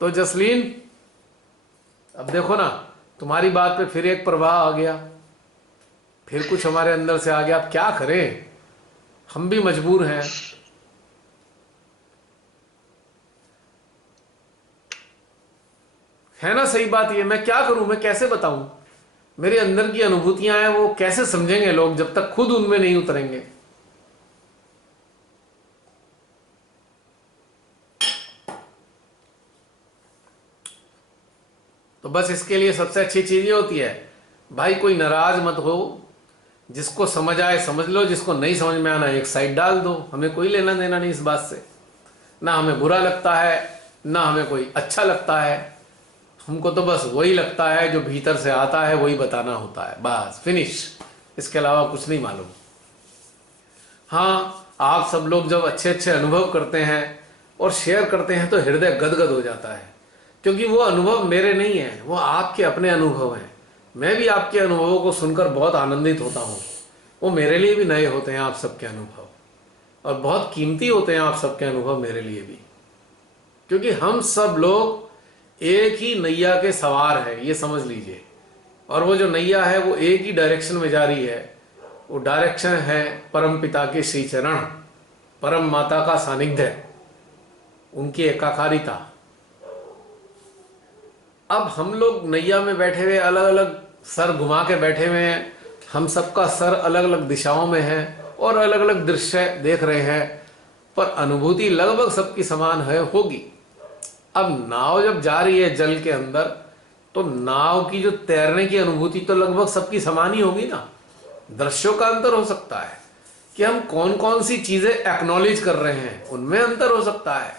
तो जसलीन, अब देखो ना, तुम्हारी बात पे फिर एक प्रवाह आ गया, फिर कुछ हमारे अंदर से आ गया। अब क्या करें, हम भी मजबूर हैं। है ना सही बात? ये मैं क्या करूं, मैं कैसे बताऊं? मेरे अंदर की अनुभूतियां हैं, वो कैसे समझेंगे लोग जब तक खुद उनमें नहीं उतरेंगे? तो बस इसके लिए सबसे अच्छी चीज ये होती है, भाई कोई नाराज मत हो। जिसको समझ आए समझ लो, जिसको नहीं समझ में आना एक साइड डाल दो। हमें कोई लेना देना नहीं इस बात से। ना हमें बुरा लगता है, ना हमें कोई अच्छा लगता है। हमको तो बस वही लगता है जो भीतर से आता है, वही बताना होता है, बस फिनिश। इसके अलावा कुछ नहीं मालूम। हाँ, आप सब लोग जब अच्छे अच्छे अनुभव करते हैं और शेयर करते हैं तो हृदय गदगद हो जाता है, क्योंकि वो अनुभव मेरे नहीं है, वो आपके अपने अनुभव हैं। मैं भी आपके अनुभवों को सुनकर बहुत आनंदित होता हूँ। वो मेरे लिए भी नए होते हैं आप सबके अनुभव, और बहुत कीमती होते हैं आप सबके अनुभव मेरे लिए भी, क्योंकि हम सब लोग एक ही नैया के सवार हैं, ये समझ लीजिए। और वो जो नैया है वो एक ही डायरेक्शन में जा रही है। वो डायरेक्शन है परम पिता के श्री चरण, परम माता का सानिध्य, उनकी एकाकारिता। अब हम लोग नैया में बैठे हुए अलग अलग सर घुमा के बैठे हुए हैं। हम सबका सर अलग अलग दिशाओं में है और अलग अलग दृश्य देख रहे हैं, पर अनुभूति लगभग सबकी समान है, होगी। अब नाव जब जा रही है जल के अंदर, तो नाव की जो तैरने की अनुभूति तो लगभग सबकी समान ही होगी ना। दृश्यों का अंतर हो सकता है कि हम कौन कौन सी चीजें एक्नॉलेज कर रहे हैं, उनमें अंतर हो सकता है।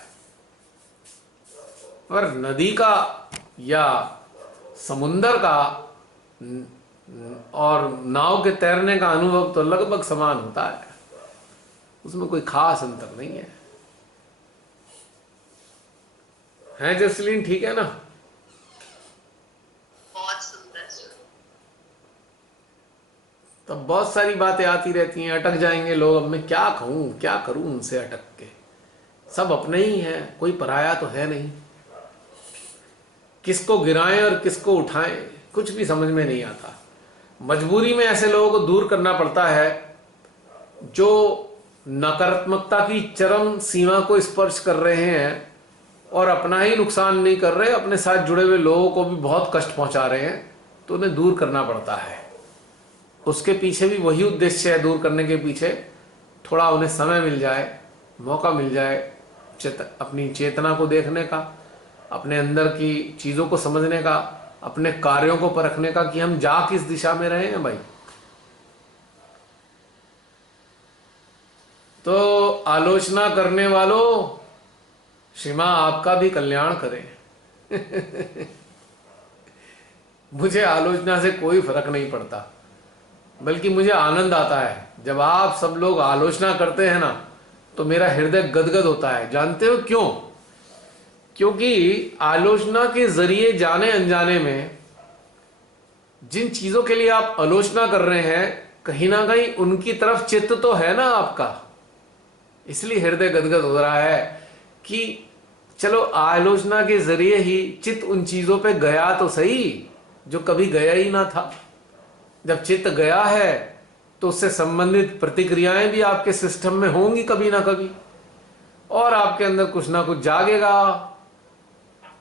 पर नदी का या समुंदर का और नाव के तैरने का अनुभव तो लगभग समान होता है, उसमें कोई खास अंतर नहीं है जसलीन? ठीक है ना? बहुत सुंदर सर। तब बहुत सारी बातें आती रहती हैं, अटक जाएंगे लोग। अब मैं क्या कहूं, क्या करूं उनसे अटक के? सब अपने ही हैं, कोई पराया तो है नहीं। किसको गिराएं और किसको उठाएं, कुछ भी समझ में नहीं आता। मजबूरी में ऐसे लोगों को दूर करना पड़ता है जो नकारात्मकता की चरम सीमा को स्पर्श कर रहे हैं और अपना ही नुकसान नहीं कर रहे, अपने साथ जुड़े हुए लोगों को भी बहुत कष्ट पहुंचा रहे हैं। तो उन्हें दूर करना पड़ता है। उसके पीछे भी वही उद्देश्य है, दूर करने के पीछे थोड़ा उन्हें समय मिल जाए, मौका मिल जाए अपनी चेतना को देखने का, अपने अंदर की चीज़ों को समझने का, अपने कार्यों को परखने का कि हम जा किस दिशा में रहे हैं भाई। तो आलोचना करने वालों, श्री मां आपका भी कल्याण करें। मुझे आलोचना से कोई फर्क नहीं पड़ता, बल्कि मुझे आनंद आता है जब आप सब लोग आलोचना करते हैं ना, तो मेरा हृदय गदगद होता है। जानते हो क्यों? क्योंकि आलोचना के जरिए जाने अनजाने में जिन चीजों के लिए आप आलोचना कर रहे हैं, कहीं ना कहीं उनकी तरफ चित्त तो है ना आपका। इसलिए हृदय गदगद हो रहा है कि चलो आलोचना के जरिए ही चित्त उन चीजों पे गया तो सही जो कभी गया ही ना था। जब चित्त गया है तो उससे संबंधित प्रतिक्रियाएं भी आपके सिस्टम में होंगी कभी ना कभी, और आपके अंदर कुछ ना कुछ जागेगा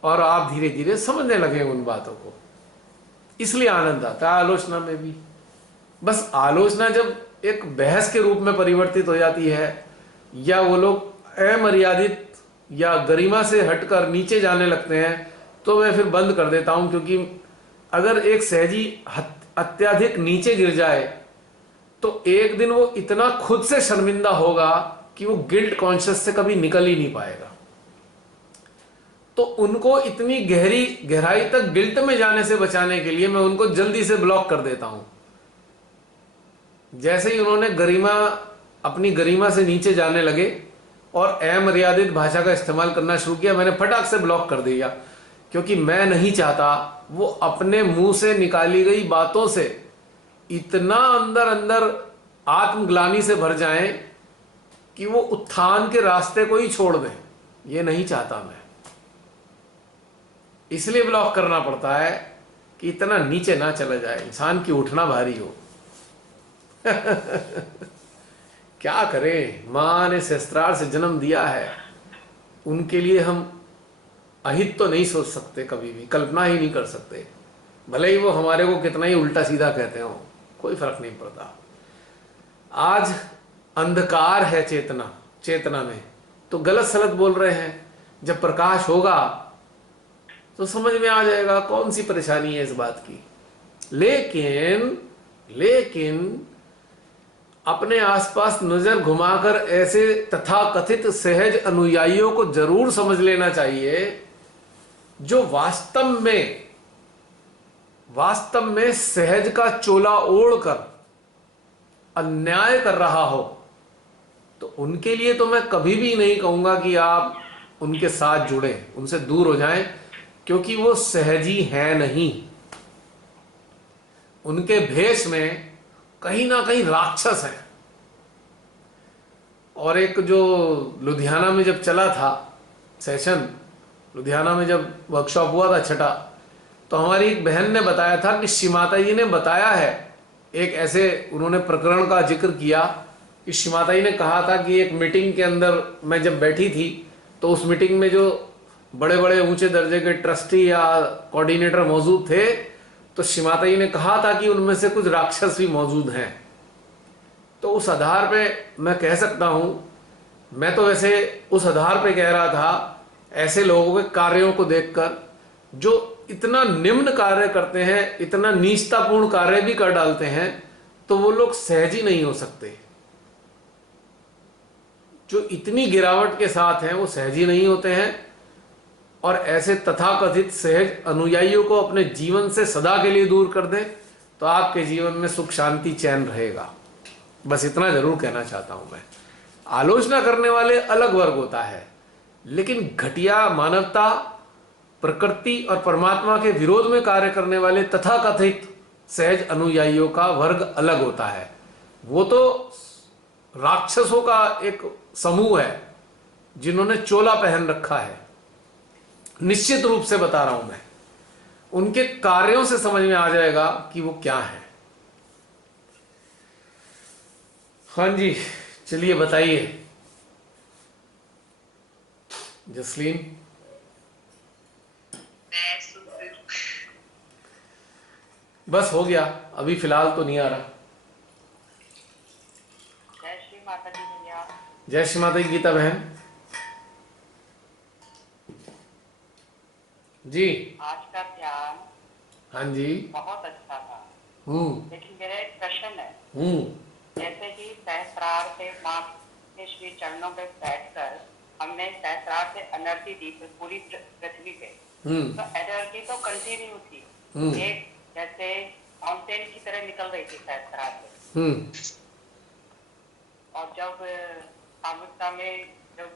और आप धीरे धीरे समझने लगे उन बातों को। इसलिए आनंद आता है आलोचना में भी। बस आलोचना जब एक बहस के रूप में परिवर्तित हो जाती है, या वो लोग अमर्यादित या गरिमा से हटकर नीचे जाने लगते हैं, तो मैं फिर बंद कर देता हूं। क्योंकि अगर एक सहजी अत्यधिक नीचे गिर जाए तो एक दिन वो इतना खुद से शर्मिंदा होगा कि वो गिल्ट कॉन्शियस से कभी निकल ही नहीं पाएगा। तो उनको इतनी गहराई तक गिल्ट में जाने से बचाने के लिए मैं उनको जल्दी से ब्लॉक कर देता हूं। जैसे ही उन्होंने अपनी गरिमा से नीचे जाने लगे और अमर्यादित भाषा का इस्तेमाल करना शुरू किया, मैंने फटाक से ब्लॉक कर दिया। क्योंकि मैं नहीं चाहता वो अपने मुंह से निकाली गई बातों से इतना अंदर अंदर आत्मग्लानि से भर जाएं कि वो उत्थान के रास्ते को ही छोड़ दें। ये नहीं चाहता मैं। इसलिए ब्लॉक करना पड़ता है कि इतना नीचे ना चला जाए, इंसान की उठना भारी हो। क्या करें, माँ ने सहस्त्रार से जन्म दिया है, उनके लिए हम अहित तो नहीं सोच सकते, कभी भी कल्पना ही नहीं कर सकते। भले ही वो हमारे को कितना ही उल्टा सीधा कहते हो, कोई फर्क नहीं पड़ता। आज अंधकार है चेतना, चेतना में तो गलत सलत बोल रहे हैं। जब प्रकाश होगा तो समझ में आ जाएगा कौन सी परेशानी है इस बात की। लेकिन अपने आसपास नजर घुमाकर ऐसे तथाकथित सहज अनुयायियों को जरूर समझ लेना चाहिए जो वास्तव में सहज का चोला ओढ़कर अन्याय कर रहा हो। तो उनके लिए तो मैं कभी भी नहीं कहूंगा कि आप उनके साथ जुड़े, उनसे दूर हो जाएं, क्योंकि वो सहजी हैं नहीं। उनके भेष में कहीं ना कहीं राक्षस है। और एक जो लुधियाना में जब चला था सेशन, लुधियाना में जब वर्कशॉप हुआ था छठा, तो हमारी एक बहन ने बताया था कि श्री माता जी ने बताया है, एक ऐसे उन्होंने प्रकरण का जिक्र किया कि श्री माता जी ने कहा था कि एक मीटिंग के अंदर मैं जब बैठी थी तो उस मीटिंग में जो बड़े बड़े ऊंचे दर्जे के ट्रस्टी या कोऑर्डिनेटर मौजूद थे, तो श्री माता जी ने कहा था कि उनमें से कुछ राक्षस भी मौजूद हैं। तो उस आधार पे मैं कह सकता हूं, मैं तो वैसे उस आधार पे कह रहा था, ऐसे लोगों के कार्यों को देखकर जो इतना निम्न कार्य करते हैं, इतना नीचतापूर्ण कार्य भी कर डालते हैं, तो वो लोग सहज ही नहीं हो सकते। जो इतनी गिरावट के साथ हैं वो सहज ही नहीं होते हैं। और ऐसे तथाकथित सहज अनुयायियों को अपने जीवन से सदा के लिए दूर कर दें तो आपके जीवन में सुख शांति चैन रहेगा। बस इतना जरूर कहना चाहता हूं मैं। आलोचना करने वाले अलग वर्ग होता है, लेकिन घटिया मानवता, प्रकृति और परमात्मा के विरोध में कार्य करने वाले तथाकथित सहज अनुयायियों का वर्ग अलग होता है। वो तो राक्षसों का एक समूह है जिन्होंने चोला पहन रखा है। निश्चित रूप से बता रहा हूं मैं, उनके कार्यों से समझ में आ जाएगा कि वो क्या है। हाँ जी, चलिए बताइए जसलीन। बस हो गया, अभी फिलहाल तो नहीं आ रहा। जय श्री माता दी भैया। जय श्री माता की गीता बहन जी। आज का ध्यान हाँ जी। बहुत अच्छा था। हम्म। लेकिन मेरा एक प्रश्न है। हम्म। जैसे कि सहस्रार से माँ के श्री चरणों पे बैठकर हमने सहस्रार से एनर्जी दी पूरी पृथ्वी पे, तो एनर्जी तो कंटिन्यू थी, एक जैसे फाउंटेन की तरह निकल रही थी सहस्रार से। और जब सामूहिकता में जब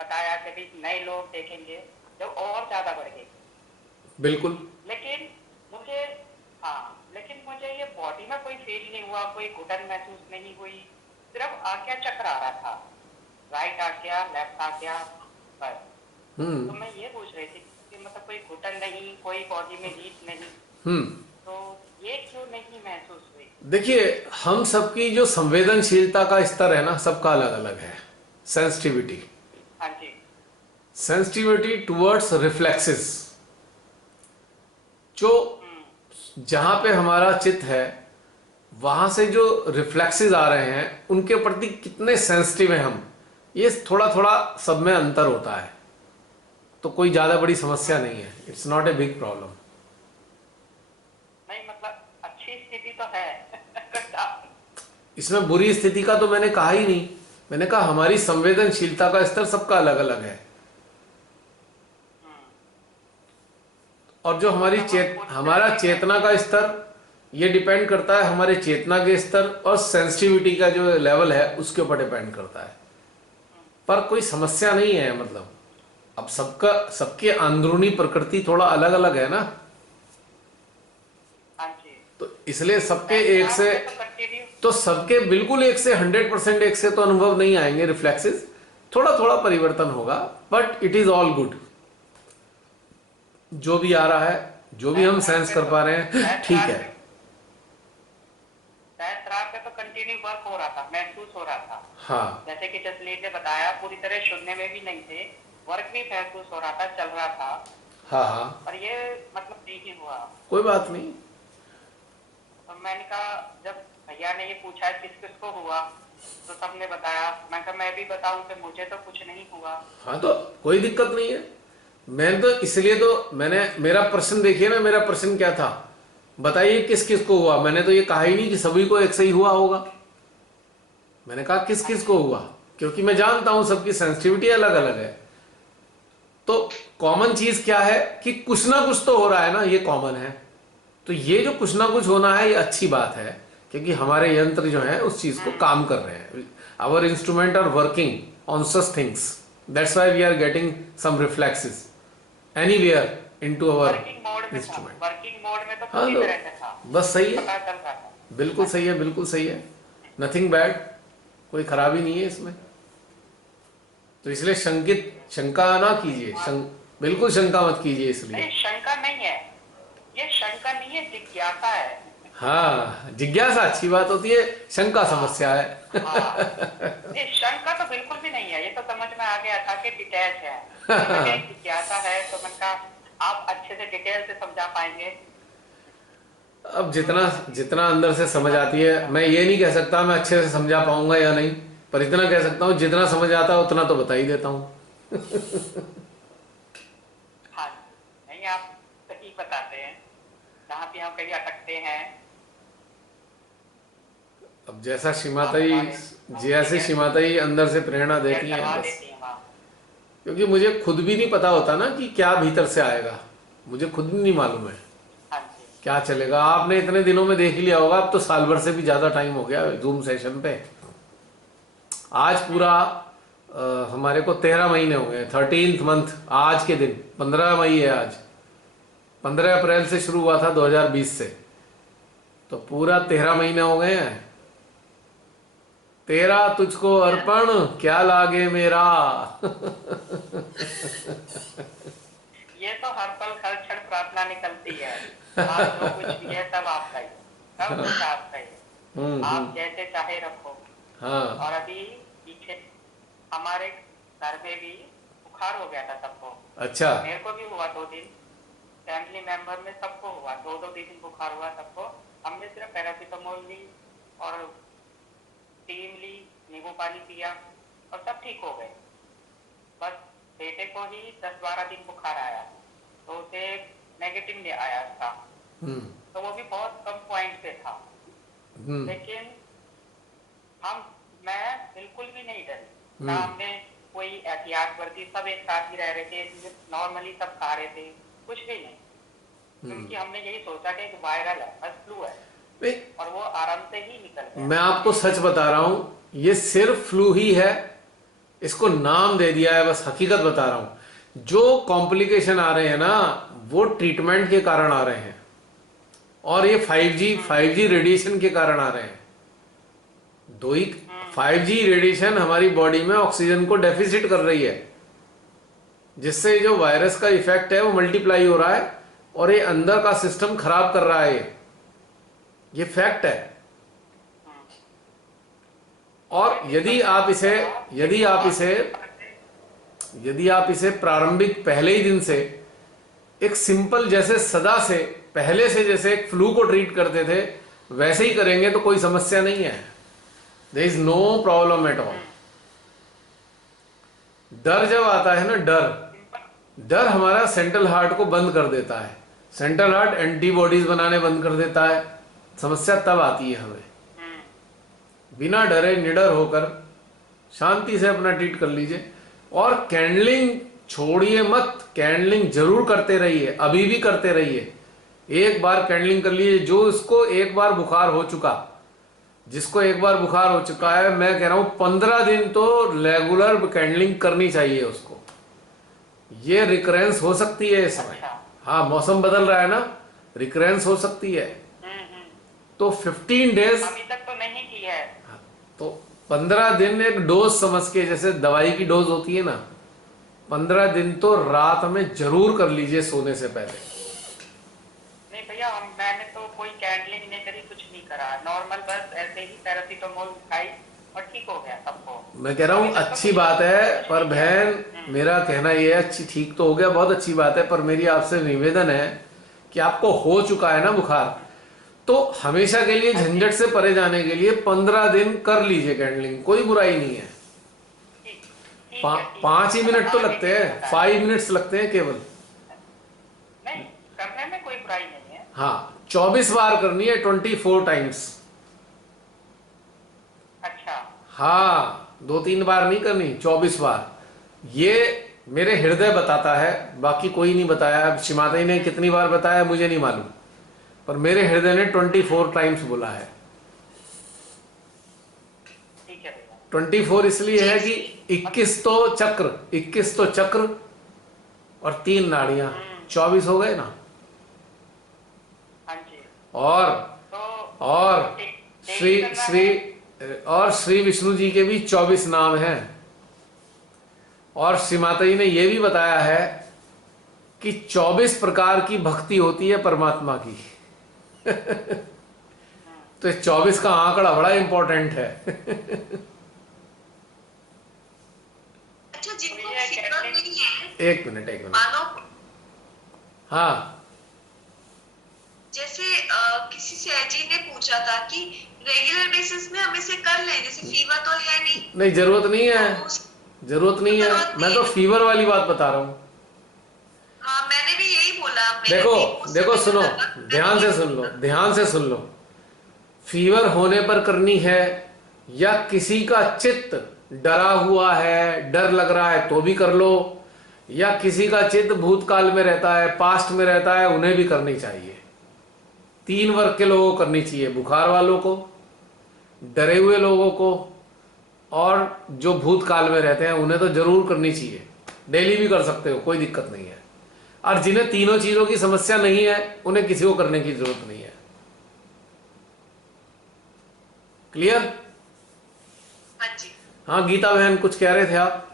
बताया कि भी नए लोग देखेंगे जब और ज्यादा बढ़ गई। बिल्कुल। लेकिन मुझे ये बॉडी में कोई फील नहीं हुआ, कोई घुटन महसूस नहीं हुई, सिर्फ आज्ञा चक्र आ रहा था, राइट आज्ञा लेफ्ट आज्ञा बस। तो मैं ये पूछ रही थी कि मतलब कोई घुटन नहीं, कोई बॉडी में हीट नहीं, तो ये क्यों नहीं महसूस हुई? देखिए, हम सबकी जो संवेदनशीलता का स्तर है ना, सबका अलग अलग है। सेंसिटिविटी, हाँ जी, सेंसिटिविटी टुवर्ड्स रिफ्लेक्सेस, जो जहां पे हमारा चित्त है वहां से जो रिफ्लेक्सेस आ रहे हैं उनके प्रति कितने सेंसिटिव हैं हम, ये थोड़ा थोड़ा सब में अंतर होता है। तो कोई ज्यादा बड़ी समस्या नहीं है, it's not a big problem. नहीं मतलब अच्छी स्थिति तो है। इसमें बुरी स्थिति का तो मैंने कहा ही नहीं। मैंने कहा हमारी संवेदनशीलता का स्तर सबका अलग अलग है। और जो हमारा चेतना का स्तर, ये डिपेंड करता है हमारे चेतना के स्तर और सेंसिटिविटी का जो लेवल है उसके ऊपर डिपेंड करता है। पर कोई समस्या नहीं है, मतलब अब सबके अंदरूनी प्रकृति थोड़ा अलग अलग है ना, तो इसलिए सबके एक से तो सबके बिल्कुल 1 से 100% एक से तो अनुभव नहीं आएंगे रिफ्लेक्सेस, थोड़ा थोड़ा परिवर्तन होगा, but it is all good. जो भी आ रहा है, जो भी हम सेंस कर पा रहे हैं, ठीक है। रात में तो कंटिन्यू वर्क हो रहा था, महसूस हो रहा था। हाँ जैसे कि जसलीन ने बताया, पूरी तरह सुनने में भी नहीं थे, वर्क भी महसूस हो रहा था, चल रहा था। हाँ हाँ, और ये मतलब नहीं हुआ। कोई बात नहीं। तो मैंने कहा, जब भैया ने ये पूछा किस किस को हुआ, तो सबने बताया। मैं कहा मैं भी बताऊं कि मुझे तो कुछ नहीं हुआ। हाँ तो कोई दिक्कत नहीं है। मैंने तो इसलिए तो मैंने मेरा प्रश्न देखिए ना, मेरा प्रश्न क्या था, बताइए किस किस को हुआ। मैंने तो ये कहा ही नहीं कि सभी को एक सही हुआ होगा, मैंने कहा किस किस को हुआ, क्योंकि मैं जानता हूं सबकी सेंसिटिविटी अलग अलग है। तो कॉमन चीज क्या है कि कुछ ना कुछ तो हो रहा है ना, ये कॉमन है। तो ये जो कुछ ना कुछ होना है, ये अच्छी बात है, क्योंकि हमारे यंत्र जो है उस चीज को काम कर रहे हैं। Our instrument are working on such things, that's why we are getting some reflexes anywhere into our working mode में था, इंस्ट्रूमेंट। वर्किंग मोड में तो हाँ पूरी तो तरह से था, बस सही है, पता चल रहा था। बिल्कुल सही है, बिल्कुल सही है, नथिंग बैड, कोई खराबी नहीं है इसमें। तो इसलिए शंका ना कीजिए, बिल्कुल शंका मत कीजिए इसलिए। नहीं, शंका नहीं है, ये शंका नहीं है, जिज्ञासा है। हाँ, जिज्ञासा अच्छी बात होती है, शंका समस्या है। ये शंका तो बिल्कुल भी नहीं है, ये तो समझ में आ गया था कि डिटेच है। तो ये जिज्ञासा है, तो मैंने कहा आप अच्छे से डिटेल से समझा पाएंगे। अब जितना जितना अंदर से समझ आती है, मैं ये नहीं कह सकता मैं अच्छे से समझा पाऊंगा या नहीं, पर इतना कह सकता हूँ जितना समझ आता है उतना तो बता ही देता हूँ। हाँ, नहीं आप सही बताते हैं, जहाँ भी हम कहीं अटकते हैं। अब जैसे शिमाताई अंदर से प्रेरणा देती हैं बस, देती हैं वहाँ। क्योंकि मुझे खुद भी नहीं पता होता ना कि क्या भीतर से आएगा, मुझे खुद भी नहीं मालूम है हाँ जी। क्या चलेगा। आपने इतने दिनों में देख लिया होगा, अब तो साल भर से भी ज्यादा टाइम हो गया जूम सेशन पे। आज पूरा हमारे को 13 महीने हो गए, 13th मंथ आज के दिन, 15 मई है आज। 15 अप्रैल से शुरू हुआ था 2020 से, तो पूरा 13 महीने हो गए हैं। तेरा तुझको अर्पण क्या लागे मेरा। ये तो हर पल हर क्षण प्रार्थना निकलती है, आज जो कुछ भी है सब आपका ही, सब कुछ आपका ही, आप जैसे चाहे रखो। हाँ और अभी पीछे हमारे घर में भी बुखार हो गया था सबको। अच्छा, मेरे को भी हुआ 2 दिन, फैमिली मेंबर में सबको हुआ, 2-2 दिन बुखार हुआ सबको। हमने सिर्फ पैरासीटामोल ली और टीम ली, नींबू पानी पिया और सब ठीक हो गए। बस बेटे को ही 10-12 दिन बुखार आया, तो उसे नेगेटिव में आया था, तो वो भी बहुत कम पॉइंट पे था। लेकिन मैं बिल्कुल भी नहीं डरी, ना हमने कोई एहतियात बरती, सब एक साथ ही रह रहे थे, नॉर्मली सब खा रहे थे, कुछ भी नहीं, क्योंकि हमने यही सोचा कि एक वायरल है, बस फ्लू है, और वो आराम से ही निकल गया। मैं आपको सच बता रहा हूं, ये सिर्फ फ्लू ही है, इसको नाम दे दिया है, बस हकीकत बता रहा हूं। जो कॉम्प्लिकेशन आ रहे हैं ना, वो ट्रीटमेंट के कारण आ रहे हैं, और ये 5G रेडिएशन के कारण आ रहे हैं। 5G रेडिएशन हमारी बॉडी में ऑक्सीजन को डेफिसिट कर रही है, जिससे जो वायरस का इफेक्ट है वो मल्टीप्लाई हो रहा है, और ये अंदर का सिस्टम खराब कर रहा है, ये फैक्ट है। और यदि आप इसे प्रारंभिक पहले ही दिन से एक सिंपल, जैसे सदा से पहले से जैसे एक फ्लू को ट्रीट करते थे वैसे ही करेंगे तो कोई समस्या नहीं है, there is no problem at all. डर जब आता है ना, डर हमारा सेंट्रल हार्ट को बंद कर देता है, सेंट्रल हार्ट एंटीबॉडीज बनाने बंद कर देता है, समस्या तब आती है हमें। बिना डरे निडर होकर शांति से अपना ट्रीट कर लीजिए, और कैंडलिंग छोड़िए मत, कैंडलिंग जरूर करते रहिए, अभी भी करते रहिए। एक बार कैंडलिंग कर लीजिए, जो इसको एक बार बुखार हो चुका, जिसको एक बार बुखार हो चुका है, मैं कह रहा हूं 15 दिन तो रेगुलर कैंडलिंग करनी चाहिए उसको। ये रिकरेंस हो सकती है इस समय। हाँ, मौसम बदल रहा है ना, रिकरेंस हो सकती है। तो 15 डेज अभी तक तो नहीं की है, तो 15 दिन एक डोज समझ के, जैसे दवाई की डोज होती है ना, 15 दिन तो रात में जरूर कर लीजिए सोने से पहले। नहीं भैया, मैंने तो कोई कैंडलिंग नहीं करी, कुछ नहीं करा, नॉर्मल बस ऐसे ही पैरासीटामोल खाई और ठीक हो गया सबको। मैं कह रहा हूँ अच्छी बात है, पर बहन मेरा कहना ये है, अच्छी ठीक तो हो गया, बहुत अच्छी बात है, पर मेरी आपसे निवेदन है कि आपको हो चुका है ना बुखार, तो हमेशा के लिए झंझट से परे जाने के लिए 15 दिन कर लीजिए कैंडलिंग, कोई बुराई नहीं है। ठीक ठीक है, ठीक है। 5 ही मिनट तो लगते हैं, 5 मिनट्स लगते हैं केवल। नहीं, करने में कोई बुराई नहीं है। हाँ, 24 बार करनी है, 24 टाइम्स। अच्छा, हाँ, 2-3 बार नहीं करनी, 24 बार। ये मेरे हृदय बताता है, बाकी कोई नहीं बताया। अब शिमाता ने कितनी बार बताया मुझे नहीं मालूम, पर मेरे हृदय ने 24 टाइम्स बोला है। ठीक है भैया। 24 इसलिए है कि 21 तो चक्र और 3 नाड़ियां, 24 हो गए ना। हाँ जी। और और डेली श्री विष्णु जी के भी 24 नाम हैं। और श्री माता जी ने यह भी बताया है कि 24 प्रकार की भक्ति होती है परमात्मा की। तो इस 24 का आंकड़ा बड़ा इंपॉर्टेंट है। अच्छा, जिनको फीवर नहीं है, एक मिनट मानो हाँ, जैसे किसी सयाजी ने पूछा था कि रेगुलर बेसिस में हम इसे कर लें, जैसे फीवर तो है नहीं। जरूरत नहीं है, तो जरूरत नहीं है। मैं तो फीवर वाली बात बता रहा हूं। हाँ, मैंने भी यही बोला। देखो सुनो, ध्यान से सुन लो। फीवर होने पर करनी है, या किसी का चित्त डरा हुआ है, डर लग रहा है तो भी कर लो, या किसी का चित्त भूतकाल में रहता है, पास्ट में रहता है, उन्हें भी करनी चाहिए। 3 वर्ग के लोगों को करनी चाहिए, बुखार वालों को, डरे हुए लोगों को, और जो भूतकाल में रहते हैं उन्हें तो जरूर करनी चाहिए। डेली भी कर सकते हो, कोई दिक्कत नहीं है। और जिन्हें तीनों चीजों की समस्या नहीं है उन्हें किसी को करने की जरूरत नहीं है। क्लियर? हाँ जी। हाँ गीता बहन, कुछ कह रहे थे आप?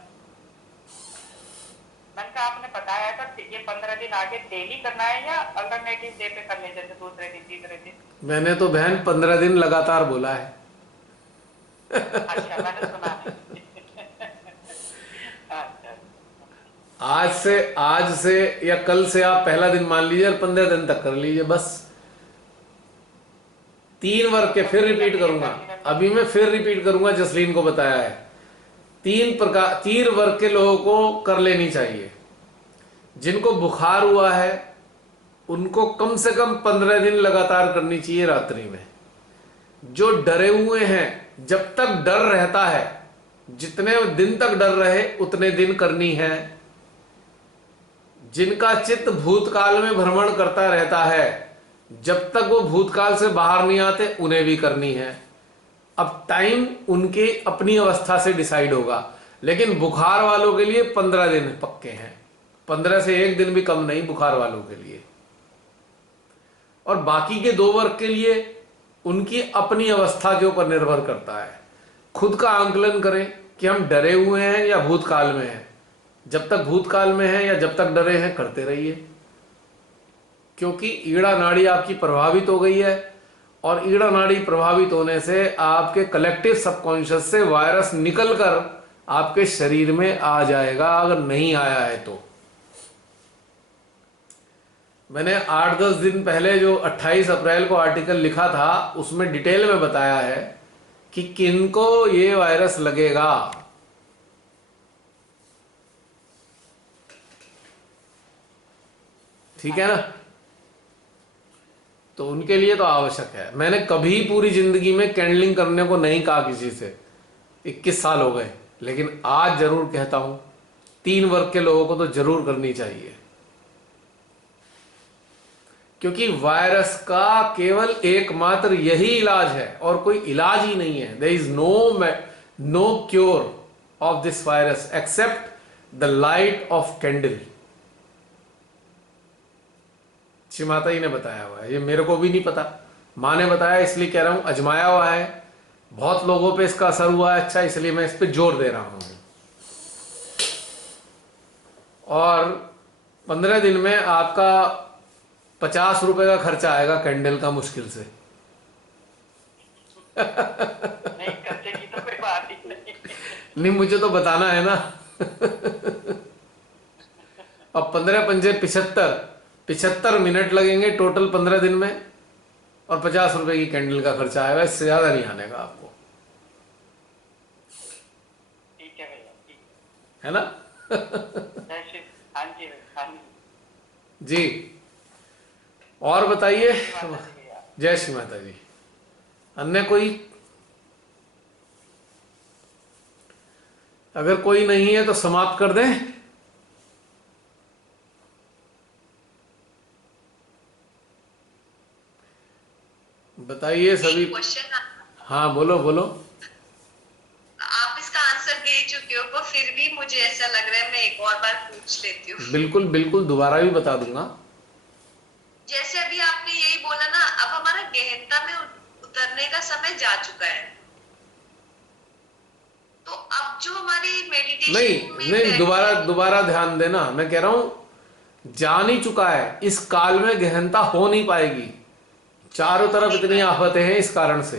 मैंने कहा आपने बताया था ये 15 दिन आगे डेली करना है या अल्टरनेटिव डे पे कर ले, जैसे दूसरे दिन तीसरे दिन? मैंने तो बहन 15 दिन लगातार बोला है। अच्छा, मैंने सुना है। अच्छा, आज से या कल से आप पहला दिन मान लीजिए और 15 दिन तक कर लीजिए बस। 3 वर्ग के फिर रिपीट करूंगा, अभी मैं फिर रिपीट करूंगा, जसलीन को बताया है। 3 वर्ग के लोगों को कर लेनी चाहिए। जिनको बुखार हुआ है उनको कम से कम 15 दिन लगातार करनी चाहिए रात्रि में। जो डरे हुए हैं, जब तक डर रहता है, जितने दिन तक डर रहे उतने दिन करनी है। जिनका चित्त भूतकाल में भ्रमण करता रहता है, जब तक वो भूतकाल से बाहर नहीं आते उन्हें भी करनी है। अब टाइम उनके अपनी अवस्था से डिसाइड होगा, लेकिन बुखार वालों के लिए 15 दिन पक्के हैं। 15 से 1 दिन भी कम नहीं बुखार वालों के लिए। और बाकी के 2 वर्ग के लिए उनकी अपनी अवस्था के ऊपर निर्भर करता है। खुद का आंकलन करें कि हम डरे हुए हैं या भूतकाल में हैं। जब तक भूतकाल में हैं या जब तक डरे हैं करते रहिए, क्योंकि ईड़ा नाड़ी आपकी प्रभावित हो गई है, और ईड़ा नाड़ी प्रभावित होने से आपके कलेक्टिव सबकॉन्शियस से वायरस निकलकर आपके शरीर में आ जाएगा, अगर नहीं आया है तो। मैंने 8-10 दिन पहले जो 28 अप्रैल को आर्टिकल लिखा था उसमें डिटेल में बताया है कि किनको ये वायरस लगेगा। ठीक है ना? तो उनके लिए तो आवश्यक है। मैंने कभी पूरी जिंदगी में कैंडलिंग करने को नहीं कहा किसी से, 21 साल हो गए, लेकिन आज जरूर कहता हूं 3 वर्ग के लोगों को तो जरूर करनी चाहिए, क्योंकि वायरस का केवल एकमात्र यही इलाज है और कोई इलाज ही नहीं है। There is no cure of this virus except the light of candle. Shri Mata ji ने बताया हुआ है, ये मेरे को भी नहीं पता, माँ ने बताया इसलिए कह रहा हूं। अजमाया हुआ है, बहुत लोगों पे इसका असर हुआ है अच्छा, इसलिए मैं इस पे जोर दे रहा हूं। और 15 दिन में आपका 50 रुपए का खर्चा आएगा कैंडल का मुश्किल से। नहीं, खर्चे की तो कोई बात ही नहीं। नहीं, मुझे तो बताना है ना। और 15 पंजे 75 मिनट लगेंगे टोटल 15 दिन में, और 50 रुपए की कैंडल का खर्चा आएगा, इससे ज्यादा नहीं आने का आपको। ठीक है भैया, ठीक है ना? है। हाँ जी हाँ जी। जी, और बताइए। माता जी भैया। जय श्री माता जी। अन्य कोई? अगर कोई नहीं है तो समाप्त कर दें। बताइए सभी। क्वेश्चन, हाँ, बोलो बोलो। आप इसका आंसर दे चुके हो पर फिर भी मुझे ऐसा लग रहा है मैं एक और बार पूछ लेती हूँ। बिल्कुल बिल्कुल, दोबारा भी बता दूंगा। जैसे अभी आपने यही बोला ना, अब हमारा गहनता में उतरने का समय जा चुका है, तो अब जो हमारी मेडिटेशन नहीं नहीं, दोबारा ध्यान देना। मैं कह रहा हूं जान ही चुका है, इस काल में गहनता हो नहीं पाएगी। चारों तरफ इतनी आफतें हैं इस कारण से।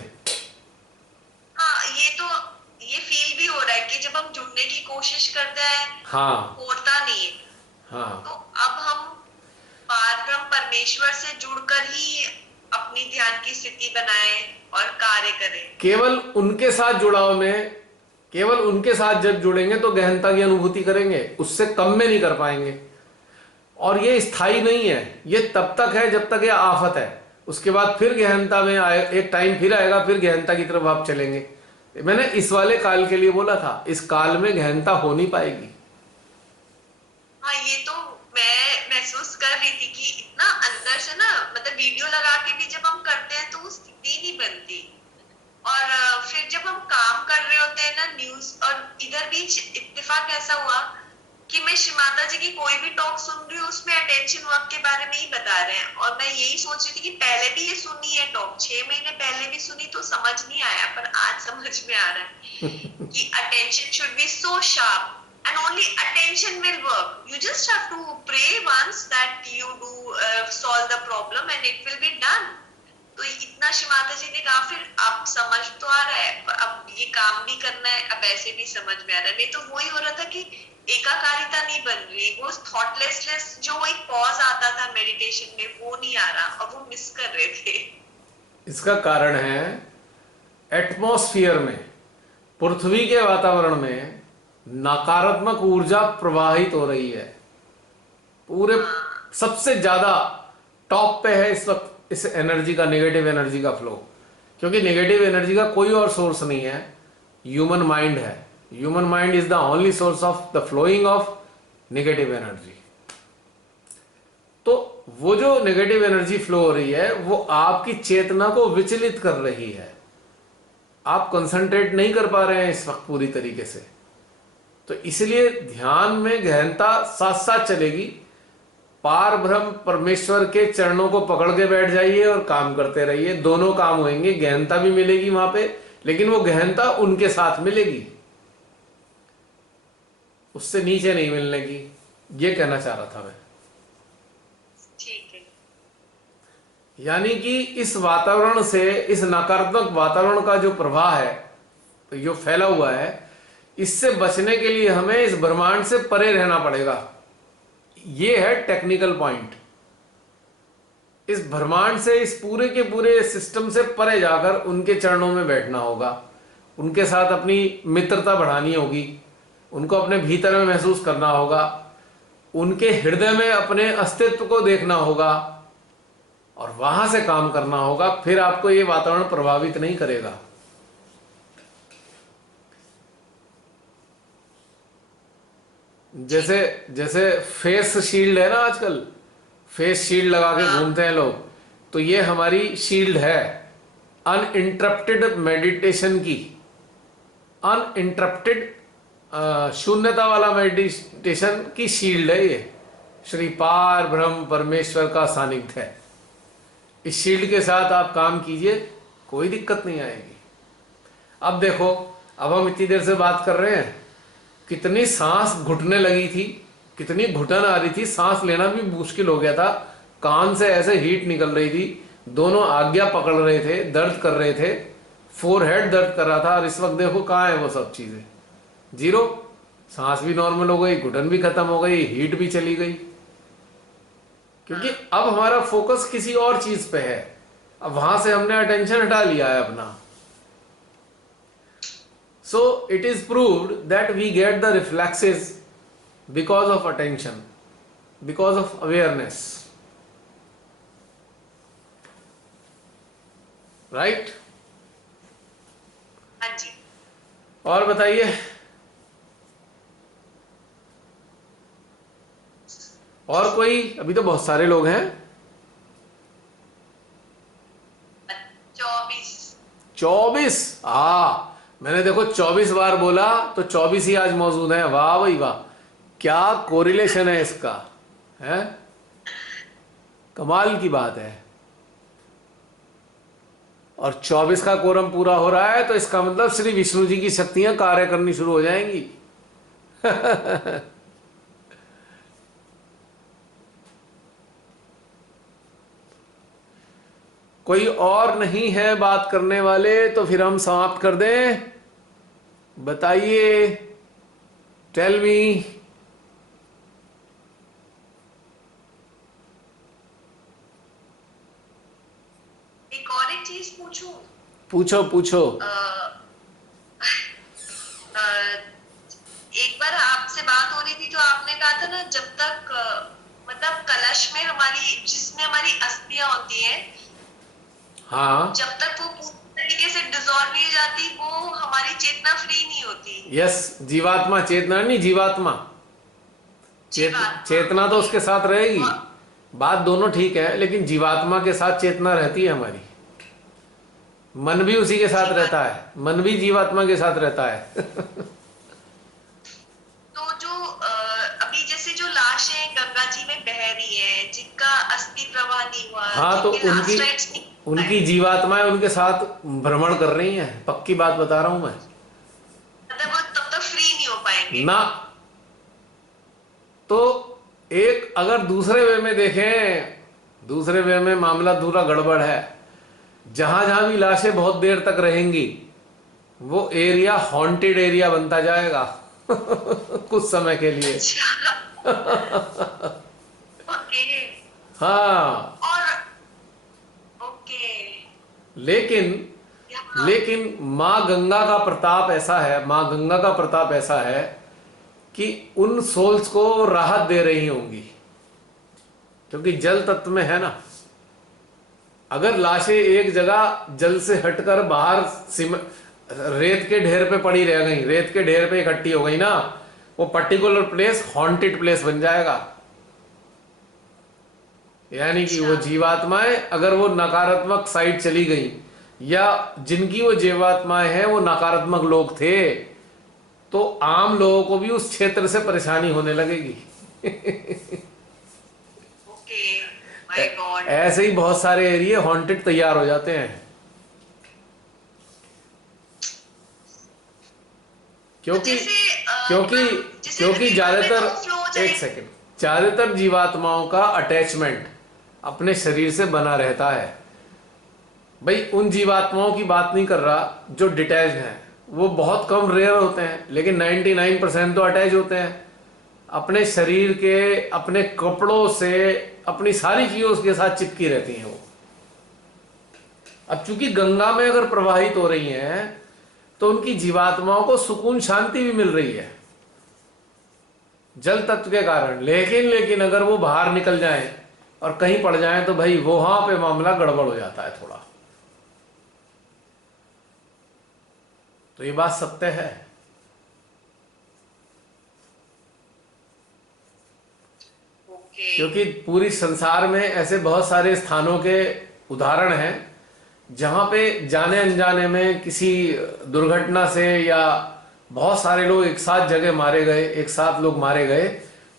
हाँ, ये फील भी हो रहा है कि जब हम जुड़ने की कोशिश करते हैं, हाँ होता नहीं है। हाँ, तो अब हम पारब्रह्म परमेश्वर से जुड़कर ही अपनी ध्यान की स्थिति बनाएं और कार्य करें। केवल उनके साथ जब जुड़ेंगे तो गहनता की अनुभूति करेंगे, उससे कम में नहीं कर पाएंगे। और ये स्थायी नहीं है, ये तब तक है जब तक ये आफत है। उसके बाद फिर गहनता में आए, एक टाइम फिर आएगा, फिर गहनता की तरफ आप चलेंगे। मैंने इस वाले काल के लिए बोला था, इस काल में गहनता हो नहीं पाएगी। हाँ, ये तो मैं महसूस कर रही थी कि इतना अंदर से ना, मतलब वीडियो लगा के भी जब हम करते हैं तो वो स्थिति नहीं बनती। और फिर जब हम काम कर रहे होते हैं ना न्यूज, और इधर बीच इत्तेफाक ऐसा हुआ कि मैं श्री माता जी की कोई भी टॉक सुन रही हूँ, उसमें अटेंशन वर्क के बारे में ही बता रहे हैं। और मैं यही सोच रही थी कि पहले भी ये सुनी है टॉक, 6 महीने पहले भी सुनी तो समझ नहीं आया, पर आज समझ में आ रहा है कि attention should be so sharp and only attention will work. You just have to pray once that you do solve the problem and it will be done. तो इतना श्री माता जी ने कहा, फिर अब समझ तो आ रहा है, अब ये काम भी करना है, अब ऐसे भी समझ में आ रहा है। नहीं तो वही हो रहा था कि एकाकारिता नहीं बन रही, वो थॉटलेसनेस जो एक पॉज आता था मेडिटेशन में, वो नहीं आ रहा और वो मिस कर रहे थे। इसका कारण है एटमॉस्फेयर में, पृथ्वी के वातावरण में नकारात्मक ऊर्जा प्रवाहित हो रही है। पूरे सबसे ज्यादा टॉप पे है इस वक्त इस एनर्जी का, नेगेटिव एनर्जी का फ्लो। क्योंकि नेगेटिव एनर्जी का कोई और सोर्स नहीं है, ह्यूमन माइंड है। Human mind is the only source of the flowing of negative energy. तो वो जो नेगेटिव एनर्जी फ्लो हो रही है, वो आपकी चेतना को विचलित कर रही है। आप कंसंट्रेट नहीं कर पा रहे हैं इस वक्त पूरी तरीके से। तो इसलिए ध्यान में गहनता साथ साथ चलेगी। पार ब्रह्म परमेश्वर के चरणों को पकड़ के बैठ जाइए और काम करते रहिए, दोनों काम होंगे। गहनता भी मिलेगी वहां पे, लेकिन वो गहनता उनके साथ मिलेगी, उससे नीचे नहीं मिलने की। ये कहना चाह रहा था मैं। ठीक है। यानी कि इस वातावरण से, इस नकारात्मक वातावरण का जो प्रवाह है, जो फैला हुआ है, इससे बचने के लिए हमें इस ब्रह्मांड से परे रहना पड़ेगा। ये है टेक्निकल पॉइंट। इस ब्रह्मांड से, इस पूरे के पूरे सिस्टम से परे जाकर उनके चरणों में बैठना होगा, उनके साथ अपनी मित्रता बढ़ानी होगी, उनको अपने भीतर में महसूस करना होगा, उनके हृदय में अपने अस्तित्व को देखना होगा और वहां से काम करना होगा। फिर आपको ये वातावरण प्रभावित नहीं करेगा। जैसे फेस शील्ड है ना, आजकल फेस शील्ड लगा के घूमते हैं लोग, तो ये हमारी शील्ड है अनइंटरप्टेड मेडिटेशन की। अनइंटरप्टेड शून्यता वाला मेडिटेशन की शील्ड है ये। श्री पार ब्रह्म परमेश्वर का सानिध्य है। इस शील्ड के साथ आप काम कीजिए, कोई दिक्कत नहीं आएगी। अब देखो, अब हम इतनी देर से बात कर रहे हैं, कितनी सांस घुटने लगी थी, कितनी घुटन आ रही थी, सांस लेना भी मुश्किल हो गया था, कान से ऐसे हीट निकल रही थी, दोनों आज्ञा पकड़ रहे थे, दर्द कर रहे थे, फोरहेड दर्द कर रहा था। और इस वक्त देखो कहाँ है वो सब चीजें, जीरो। सांस भी नॉर्मल हो गई, घुटन भी खत्म हो गई, हीट भी चली गई, क्योंकि अब हमारा फोकस किसी और चीज पे है। अब वहां से हमने अटेंशन हटा लिया है अपना। So it is proved that we get the reflexes because of attention, because of awareness, right? हाँ जी। और बताइए, और कोई? अभी तो बहुत सारे लोग हैं। 24। 24? मैंने देखो 24 बार बोला तो 24 ही आज मौजूद हैं। वाह भाई वाह, क्या कोरिलेशन है इसका, है कमाल की बात है। और 24 का कोरम पूरा हो रहा है तो इसका मतलब श्री विष्णु जी की शक्तियां कार्य करनी शुरू हो जाएंगी। कोई और नहीं है बात करने वाले तो फिर हम समाप्त कर दें। बताइए, टेल मी। एक चीज पूछूं? पूछो पूछो। एक बार आपसे बात हो रही थी तो आपने कहा था ना, जब तक मतलब कलश में हमारी, जिसमें हमारी अस्थियां होती हैं, हाँ, जब तक वो पूरी तरीके से डिसॉल्व नहीं हो जाती, वो हमारी चेतना फ्री नहीं होती। यस, जीवात्मा, चेतना नहीं, जीवात्मा। चेतना तो उसके साथ रहेगी, बात दोनों ठीक है, लेकिन जीवात्मा के साथ चेतना रहती है हमारी। मन भी उसी के साथ रहता है, मन भी जीवात्मा के साथ रहता है। तो जो अभी जैसे जो लाशें गंगा जी में बह रही है, जिनका अस्थि प्रवाह नहीं हुआ, हाँ, तो जिनके लास्ट राइट्स नहीं उनकी जीवात्माएं उनके साथ भ्रमण कर रही हैं, पक्की बात बता रहा हूं मैं। मतलब वो तब तक फ्री नहीं हो पाएंगे ना, तो एक अगर दूसरे वे में देखें, दूसरे वे में मामला थोड़ा गड़बड़ है। जहां जहां भी लाशें बहुत देर तक रहेंगी, वो एरिया हॉन्टेड एरिया बनता जाएगा। कुछ समय के लिए। अच्छा। ओके। हाँ, और ओके। लेकिन लेकिन माँ गंगा का प्रताप ऐसा है, माँ गंगा का प्रताप ऐसा है कि उन सोल्स को राहत दे रही होंगी, क्योंकि जल तत्व में है ना। अगर लाशें एक जगह जल से हटकर बाहर रेत के ढेर पे पड़ी रह गई, रेत के ढेर पे इकट्ठी हो गई ना, वो पर्टिकुलर प्लेस हॉन्टेड प्लेस बन जाएगा। यानी कि वो जीवात्माएं अगर वो नकारात्मक साइड चली गई, या जिनकी वो जीवात्माएं हैं वो नकारात्मक लोग थे, तो आम लोगों को भी उस क्षेत्र से परेशानी होने लगेगी। Okay, my God. ऐसे ही बहुत सारे एरिया हॉन्टेड तैयार हो जाते हैं, क्योंकि क्योंकि क्योंकि ज्यादातर, एक सेकेंड, ज्यादातर जीवात्माओं का अटैचमेंट अपने शरीर से बना रहता है। भाई उन जीवात्माओं की बात नहीं कर रहा जो डिटैच्ड हैं, वो बहुत कम रेयर होते हैं, लेकिन 99% तो अटैच होते हैं अपने शरीर के, अपने कपड़ों से, अपनी सारी चीजों के साथ चिपकी रहती हैं वो। अब चूंकि गंगा में अगर प्रवाहित हो रही हैं तो उनकी जीवात्माओं को सुकून शांति भी मिल रही है जल तत्व के कारण। लेकिन अगर वो बाहर निकल जाएं और कहीं पड़ जाएं तो भाई वहां पे मामला गड़बड़ हो जाता है थोड़ा। तो ये बात सत्य है। क्योंकि पूरी संसार में ऐसे बहुत सारे स्थानों के उदाहरण हैं जहां पे जाने अनजाने में किसी दुर्घटना से, या बहुत सारे लोग एक साथ जगह मारे गए, एक साथ लोग मारे गए,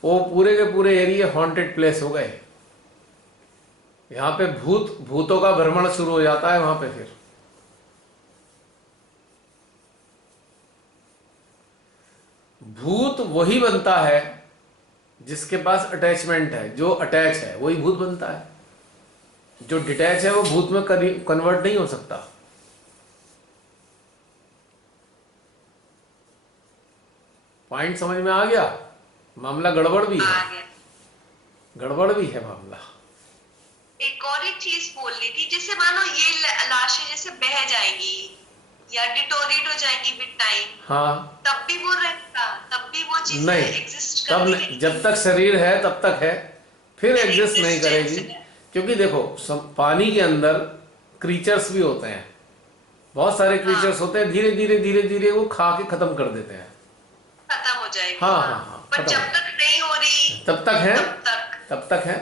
वो पूरे के पूरे एरिया हॉन्टेड प्लेस हो गए। यहाँ पे भूतों का भ्रमण शुरू हो जाता है वहां पे। फिर भूत वही बनता है जिसके पास अटैचमेंट है, जो अटैच है वही भूत बनता है, जो डिटैच है वो भूत में कन्वर्ट नहीं हो सकता। पॉइंट समझ में आ गया? मामला गड़बड़ भी है, आ गया। गड़बड़ भी है मामला। एक और एक चीज बोलनी थी, जैसे मानो ये लाशें जैसे बह जाएंगी या डिटोरेट हो जाएंगी विद टाइम, हाँ, तब भी वो रहेगा, तब भी वो चीजें नहीं, एग्जिस्ट तब करती नहीं, रहेंगी। जब तक शरीर है तब तक है, फिर एग्जिस्ट नहीं Existence करेगी। है। क्योंकि देखो पानी के अंदर क्रीचर्स भी होते हैं, बहुत सारे क्रीचर्स होते हैं, धीरे धीरे धीरे धीरे वो खा के खत्म कर देते हैं। खत्म हो जाएगी। हाँ हाँ हाँ, पर खत्म जब हो तक नहीं हो रही तब तक है, तब तक है।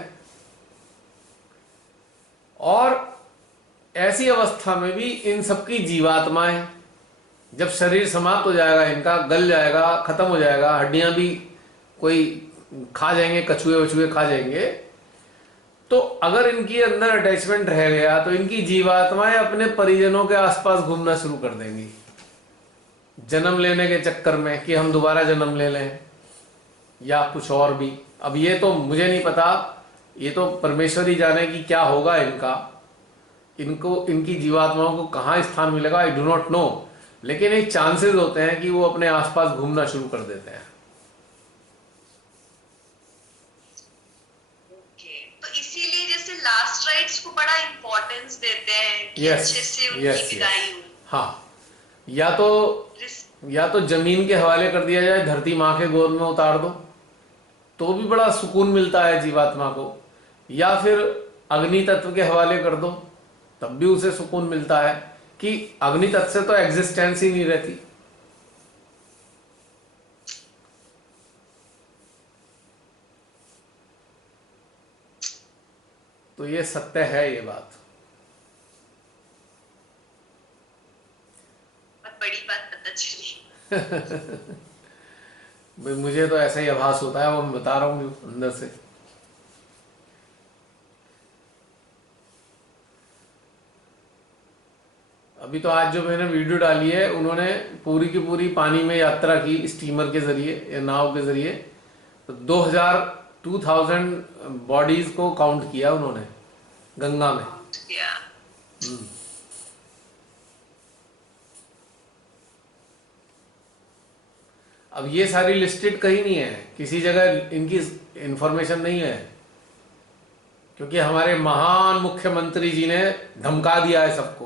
और ऐसी अवस्था में भी इन सबकी जीवात्माएं, जब शरीर समाप्त हो जाएगा, इनका गल जाएगा, खत्म हो जाएगा, हड्डियां भी कोई खा जाएंगे, कछुए वछुए खा जाएंगे, तो अगर इनकी अंदर अटैचमेंट रह गया तो इनकी जीवात्माएं अपने परिजनों के आसपास घूमना शुरू कर देंगी, जन्म लेने के चक्कर में कि हम दोबारा जन्म ले लें या कुछ और भी। अब ये तो मुझे नहीं पता, ये तो परमेश्वर ही जाने कि क्या होगा इनका, इनको इनकी जीवात्माओं को कहाँ स्थान मिलेगा, आई डू नॉट नो। लेकिन एक चांसेस होते हैं कि वो अपने आसपास घूमना शुरू कर देते हैं। तो इसीलिए जैसे लास्ट राइट्स को बड़ा इंपॉर्टेंस देते हैं कि यस, अच्छे से उनकी यस, विदाई हो। हाँ, या तो जमीन के हवाले कर दिया जाए, धरती माँ के गोद में उतार दो तो भी बड़ा सुकून मिलता है जीवात्मा को, या फिर अग्नि तत्व के हवाले कर दो तब भी उसे सुकून मिलता है कि अग्नि तत्व से तो एग्जिस्टेंस ही नहीं रहती। तो ये सत्य है, ये बात बहुत बड़ी बात पता चली। भाई मुझे तो ऐसा ही आभास होता है, वो मैं बता रहा हूँ अंदर से। अभी तो आज जो मैंने वीडियो डाली है, उन्होंने पूरी की पूरी पानी में यात्रा की स्टीमर के जरिए या नाव के जरिए, तो 2000 बॉडीज को काउंट किया उन्होंने गंगा में। अब ये सारी लिस्टेड कहीं नहीं है, किसी जगह इनकी इंफॉर्मेशन नहीं है, क्योंकि हमारे महान मुख्यमंत्री जी ने धमका दिया है सबको।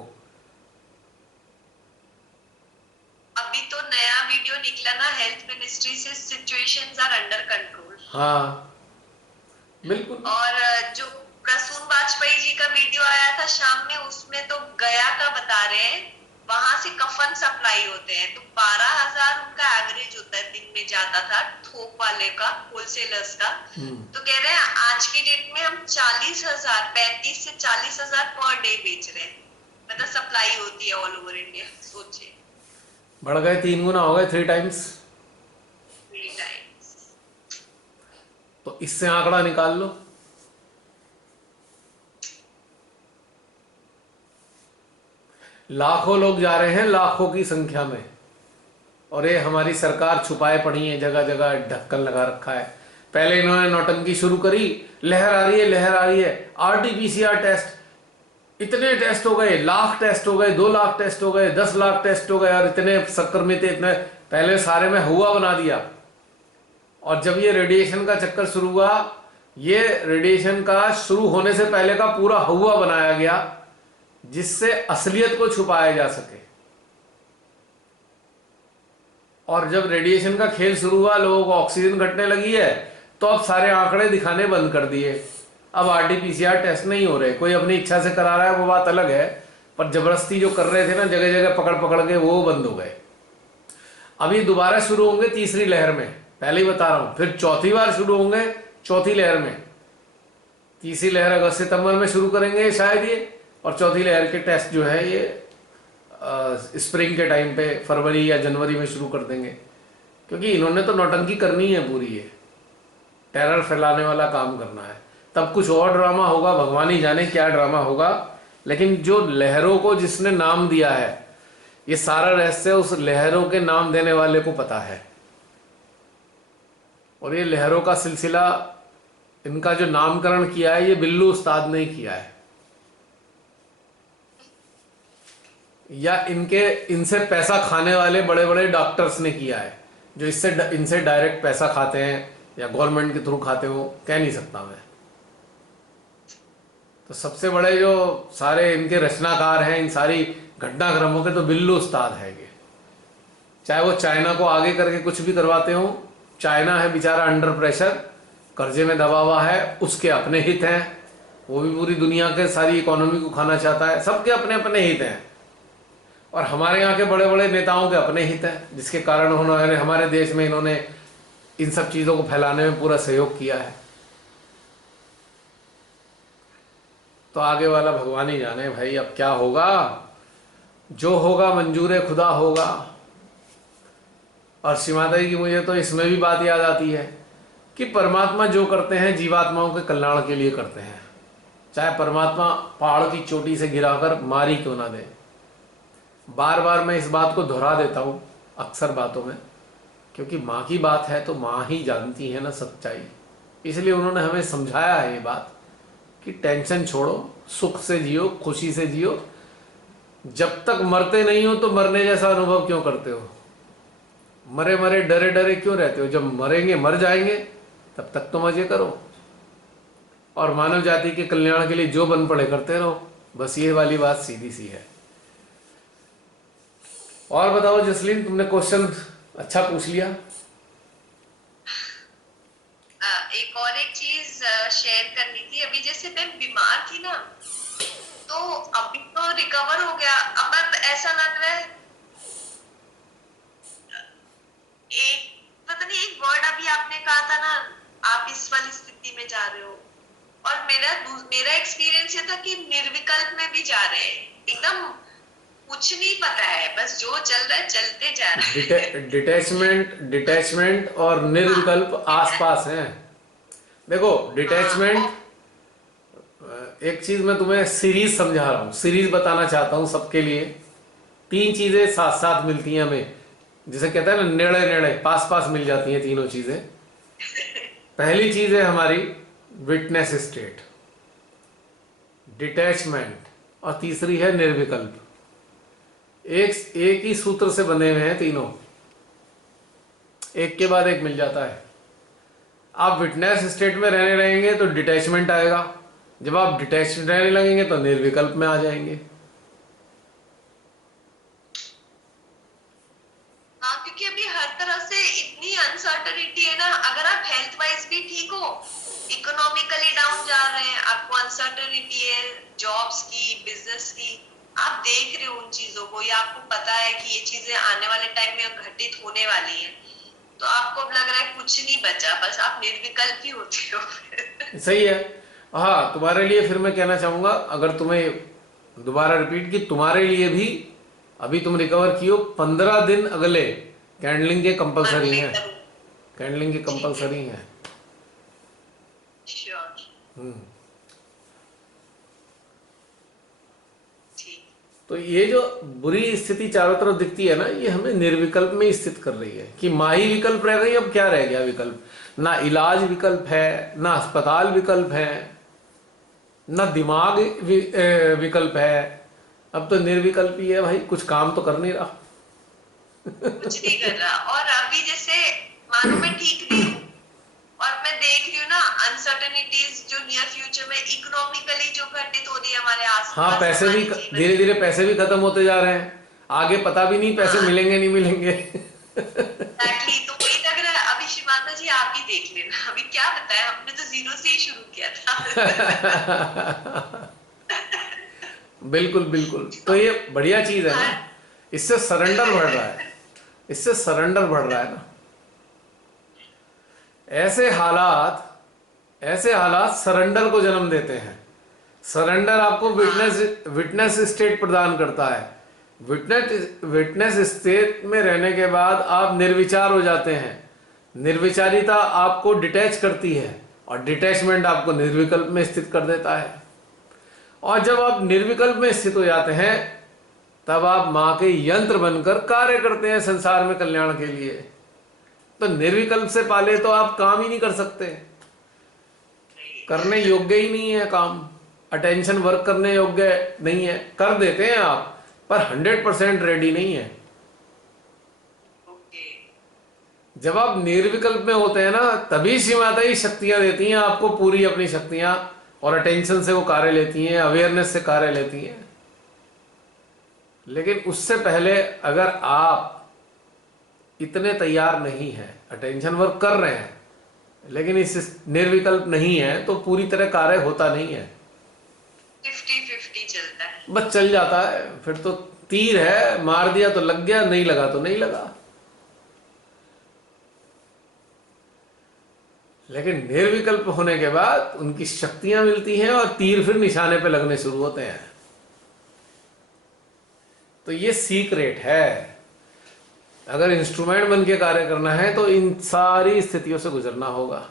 अभी तो नया वीडियो निकला ना हेल्थ मिनिस्ट्री से, सिचुएशंस आर अंडर कंट्रोल। हाँ बिल्कुल। और जो प्रसून वाजपेयी जी का वीडियो आया था शाम में, उसमें तो गया का बता रहे हैं, वहां से कफन सप्लाई होते हैं, तो 12,000 उनका एवरेज होता है, दिन में जाता था थोक वाले का, होलसेलर्स का। तो कह रहे हैं आज की डेट में हम 40,000, 35 से 40,000 पर डे बेच रहे हैं, मतलब सप्लाई होती है ऑल ओवर इंडिया। सोचिए, बढ़ गए, 3 गुना हो गए, 3 टाइम्स। तो इससे आंकड़ा निकाल लो। लाखों लोग जा रहे हैं, लाखों की संख्या में, और ये हमारी सरकार छुपाए पड़ी है, जगह जगह ढक्कन लगा रखा है। पहले इन्होंने नौटंकी शुरू करी, लहर आ रही है, लहर आ रही है, आरटीपीसीआर टेस्ट, इतने टेस्ट हो गए, लाख टेस्ट हो गए, 2 लाख टेस्ट हो गए, 10 लाख टेस्ट हो गए, और इतने संक्रमित, इतने पहले सारे में हुआ बना दिया। और जब ये रेडिएशन का चक्कर शुरू हुआ, ये रेडिएशन का शुरू होने से पहले का पूरा हुआ बनाया गया, जिससे असलियत को छुपाया जा सके। और जब रेडिएशन का खेल शुरू हुआ, लोगों को ऑक्सीजन घटने लगी है, तो अब सारे आंकड़े दिखाने बंद कर दिए। अब आरटीपीसीआर टेस्ट नहीं हो रहे, कोई अपनी इच्छा से करा रहा है वो बात अलग है, पर जबरदस्ती जो कर रहे थे ना जगह जगह पकड़ पकड़ के, वो बंद हो गए। अभी दोबारा शुरू होंगे तीसरी लहर में, पहले ही बता रहा हूं, फिर चौथी बार शुरू होंगे चौथी लहर में। तीसरी लहर अगस्त सितंबर में शुरू करेंगे शायद ये, और चौथी लहर के टेस्ट जो है ये स्प्रिंग के टाइम पे फरवरी या जनवरी में शुरू कर देंगे। क्योंकि इन्होंने तो नौटंकी करनी है पूरी, ये टेरर फैलाने वाला काम करना है। तब कुछ और ड्रामा होगा, भगवान ही जाने क्या ड्रामा होगा। लेकिन जो लहरों को जिसने नाम दिया है, ये सारा रहस्य उस लहरों के नाम देने वाले को पता है। और ये लहरों का सिलसिला, इनका जो नामकरण किया है ये बिल्लू उस्ताद ने किया है, या इनसे पैसा खाने वाले बड़े बड़े डॉक्टर्स ने किया है, जो इनसे डायरेक्ट पैसा खाते हैं या गवर्नमेंट के थ्रू खाते हो, कह नहीं सकता मैं। तो सबसे बड़े जो सारे इनके रचनाकार हैं इन सारी घटनाक्रमों के, तो बिल्लू उस्ताद है ये। चाहे वो चाइना को आगे करके कुछ भी करवाते हो, चाइना है बेचारा अंडर प्रेशर, कर्जे में दबा हुआ है, उसके अपने हित हैं, वो भी पूरी दुनिया के सारी इकोनॉमी को खाना चाहता है, सबके अपने अपने हित हैं। और हमारे यहाँ के बड़े बड़े नेताओं के अपने हित हैं, जिसके कारण उन्होंने हमारे देश में इन्होंने इन सब चीज़ों को फैलाने में पूरा सहयोग किया है। तो आगे वाला भगवान ही जाने भाई, अब क्या होगा, जो होगा मंजूर खुदा होगा। और श्री माता जी की मुझे तो इसमें भी बात याद आती है कि परमात्मा जो करते हैं जीवात्माओं के कल्याण के लिए करते हैं, चाहे परमात्मा पहाड़ की चोटी से गिराकर मारी क्यों ना दे। बार बार मैं इस बात को दोहरा देता हूँ अक्सर बातों में, क्योंकि माँ की बात है तो माँ ही जानती है ना सच्चाई। इसलिए उन्होंने हमें समझाया है ये बात कि टेंशन छोड़ो, सुख से जियो, खुशी से जियो। जब तक मरते नहीं हो तो मरने जैसा अनुभव क्यों करते हो, मरे मरे डरे डरे क्यों रहते हो। जब मरेंगे, मर जाएंगे, तब तक तो मजे करो और मानव जाति के कल्याण के लिए जो बन पड़े करते रहो। बस ये वाली बात सीधी सी है। और बताओ जसलीन, तुमने क्वेश्चन अच्छा पूछ लिया। एक चीज शेयर करनी थी। अभी जैसे मैं बीमार थी ना, तो अभी तो रिकवर हो गया। अब ऐसा लग रहा है, एक पता नहीं, एक वर्ड अभी आपने कहा था ना, आप इस वाली स्थिति में जा रहे हो, और मेरा एक्सपीरियंस ये था कि निर्विकल्प में भी जा रहे हैं, एकदम कुछ नहीं पता है, बस जो चल रहा है चलते जा रहा है। डिटैचमेंट और निर्विकल्प आसपास हैं। देखो डिटैचमेंट, एक चीज मैं तुम्हें सीरीज समझा रहा हूँ, सीरीज बताना चाहता हूँ सबके लिए। 3 चीजें साथ साथ मिलती हैं हमें, जिसे कहते हैं ना नेड़े नेड़े पास पास मिल जाती हैं तीनों चीजें। पहली चीज है हमारी विटनेस स्टेट, डिटैचमेंट, और तीसरी है निर्विकल्प। एक ही सूत्र से बने हुए हैं तीनों, एक के बाद एक मिल जाता है। आप विटनेस स्टेट में रहने रहेंगे तो डिटैचमेंट आएगा, जब आप डिटैच रहने लगेंगे तो निर्विकल्प में आ जाएंगे। हाँ, क्योंकि अभी हर तरह से इतनी अनसर्टेनिटी है ना। अगर आप हेल्थ वाइज भी ठीक हो, इकोनॉमिकली डाउन जा रहे हैं, आपको अनसर्टेनिटी है जॉब्स की, बिजनेस की, आप देख रहे हो उन चीजों को, या आपको पता है कि ये चीजें आने वाले टाइम में घटित होने वाली हैं, तो आपको अब लग रहा है कुछ नहीं बचा, बस आप निर्विकल्प ही होते हो। सही है। हाँ, तुम्हारे लिए फिर मैं कहना चाहूंगा, अगर तुम्हें दोबारा रिपीट की, तुम्हारे लिए भी अभी तुम रिकवर कियो, 15 दिन अगले कैंडलिंग के कंपलसरी हैं, कैंडलिंग के कंपलसरी हैं। तो ये जो बुरी स्थिति चारों तरफ दिखती है ना, ये हमें निर्विकल्प में स्थित कर रही है कि माँ ही विकल्प रह गई। अब क्या रह गया विकल्प? ना इलाज विकल्प है, ना अस्पताल विकल्प है, ना दिमाग विकल्प है, अब तो निर्विकल्प ही है भाई। कुछ काम तो कर नहीं रहा, कुछ नहीं कर रहा। और अभी जैसे मानो मैं ठीक भी हूँ, और मैं देख रही हूँ ना अनसर्टेनिटीज जो नियर फ्यूचर में इकोनॉमिकली जो घटित हो रही है हमारे आसपास। हाँ, पैसे भी धीरे धीरे पैसे भी खत्म होते जा रहे हैं, आगे पता भी नहीं पैसे मिलेंगे नहीं मिलेंगे। Exactly, तो वही लग रहा है। अभी श्री माता जी आप ही देख लेना, अभी क्या बताया, हमने तो 0 से ही शुरू किया था। बिल्कुल बिल्कुल। तो ये बढ़िया चीज है ना, इससे सरेंडर बढ़ रहा है, इससे सरेंडर बढ़ रहा है ना। ऐसे हालात सरेंडर को जन्म देते हैं। सरेंडर आपको विटनेस स्टेट प्रदान करता है। विटनेस स्टेट में रहने के बाद आप निर्विचार हो जाते हैं। निर्विचारिता आपको डिटैच करती है, और डिटैचमेंट आपको निर्विकल्प में स्थित कर देता है। और जब आप निर्विकल्प में स्थित हो जाते हैं, तब आप माँ के यंत्र बनकर कार्य करते हैं संसार में कल्याण के लिए। तो निर्विकल्प से पाले तो आप काम ही नहीं कर सकते, करने योग्य ही नहीं है काम, अटेंशन वर्क करने योग्य नहीं है। कर देते हैं आप पर 100% रेडी नहीं है। जब आप निर्विकल्प में होते हैं ना, तभी श्री माता ही शक्तियां देती हैं आपको, पूरी अपनी शक्तियां, और अटेंशन से वो कार्य लेती हैं, अवेयरनेस से कार्य लेती हैं। लेकिन उससे पहले अगर आप इतने तैयार नहीं है, अटेंशन वर्क कर रहे हैं लेकिन इस निर्विकल्प नहीं है, तो पूरी तरह कार्य होता नहीं है, 50-50 चलता है, बस चल जाता है। फिर तो तीर है, मार दिया तो लग गया, नहीं लगा तो नहीं लगा। लेकिन निर्विकल्प होने के बाद उनकी शक्तियां मिलती हैं और तीर फिर निशाने पे लगने शुरू होते हैं। तो ये सीक्रेट है। अगर इंस्ट्रूमेंट बन के कार्य करना है तो इन सारी स्थितियों से गुजरना होगा।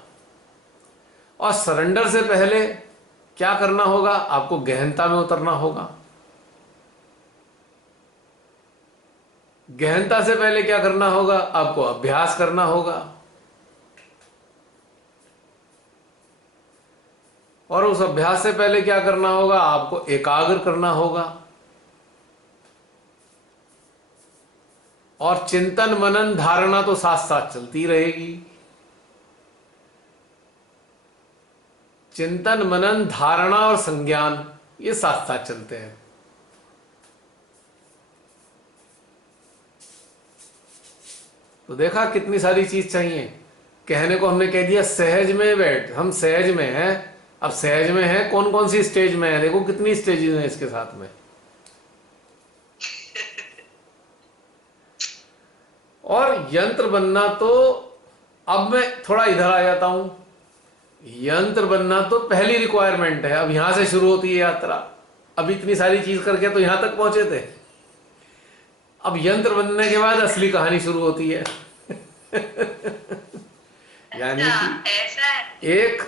और सरेंडर से पहले क्या करना होगा? आपको गहनता में उतरना होगा। गहनता से पहले क्या करना होगा? आपको अभ्यास करना होगा। और उस अभ्यास से पहले क्या करना होगा? आपको एकाग्र करना होगा। और चिंतन मनन धारणा तो साथ साथ चलती रहेगी। चिंतन मनन धारणा और संज्ञान ये साथ साथ चलते हैं। तो देखा कितनी सारी चीज चाहिए। कहने को हमने कह दिया सहज में बैठ, हम सहज में हैं। अब सहज में है, कौन कौन सी स्टेज में है? देखो कितनी स्टेजेस हैं इसके साथ में। और यंत्र बनना तो, अब मैं थोड़ा इधर आ जाता हूं, यंत्र बनना तो पहली रिक्वायरमेंट है। अब यहां से शुरू होती है यात्रा। अब इतनी सारी चीज करके तो यहां तक पहुंचे थे, अब यंत्र बनने के बाद असली कहानी शुरू होती है। यानी कि एक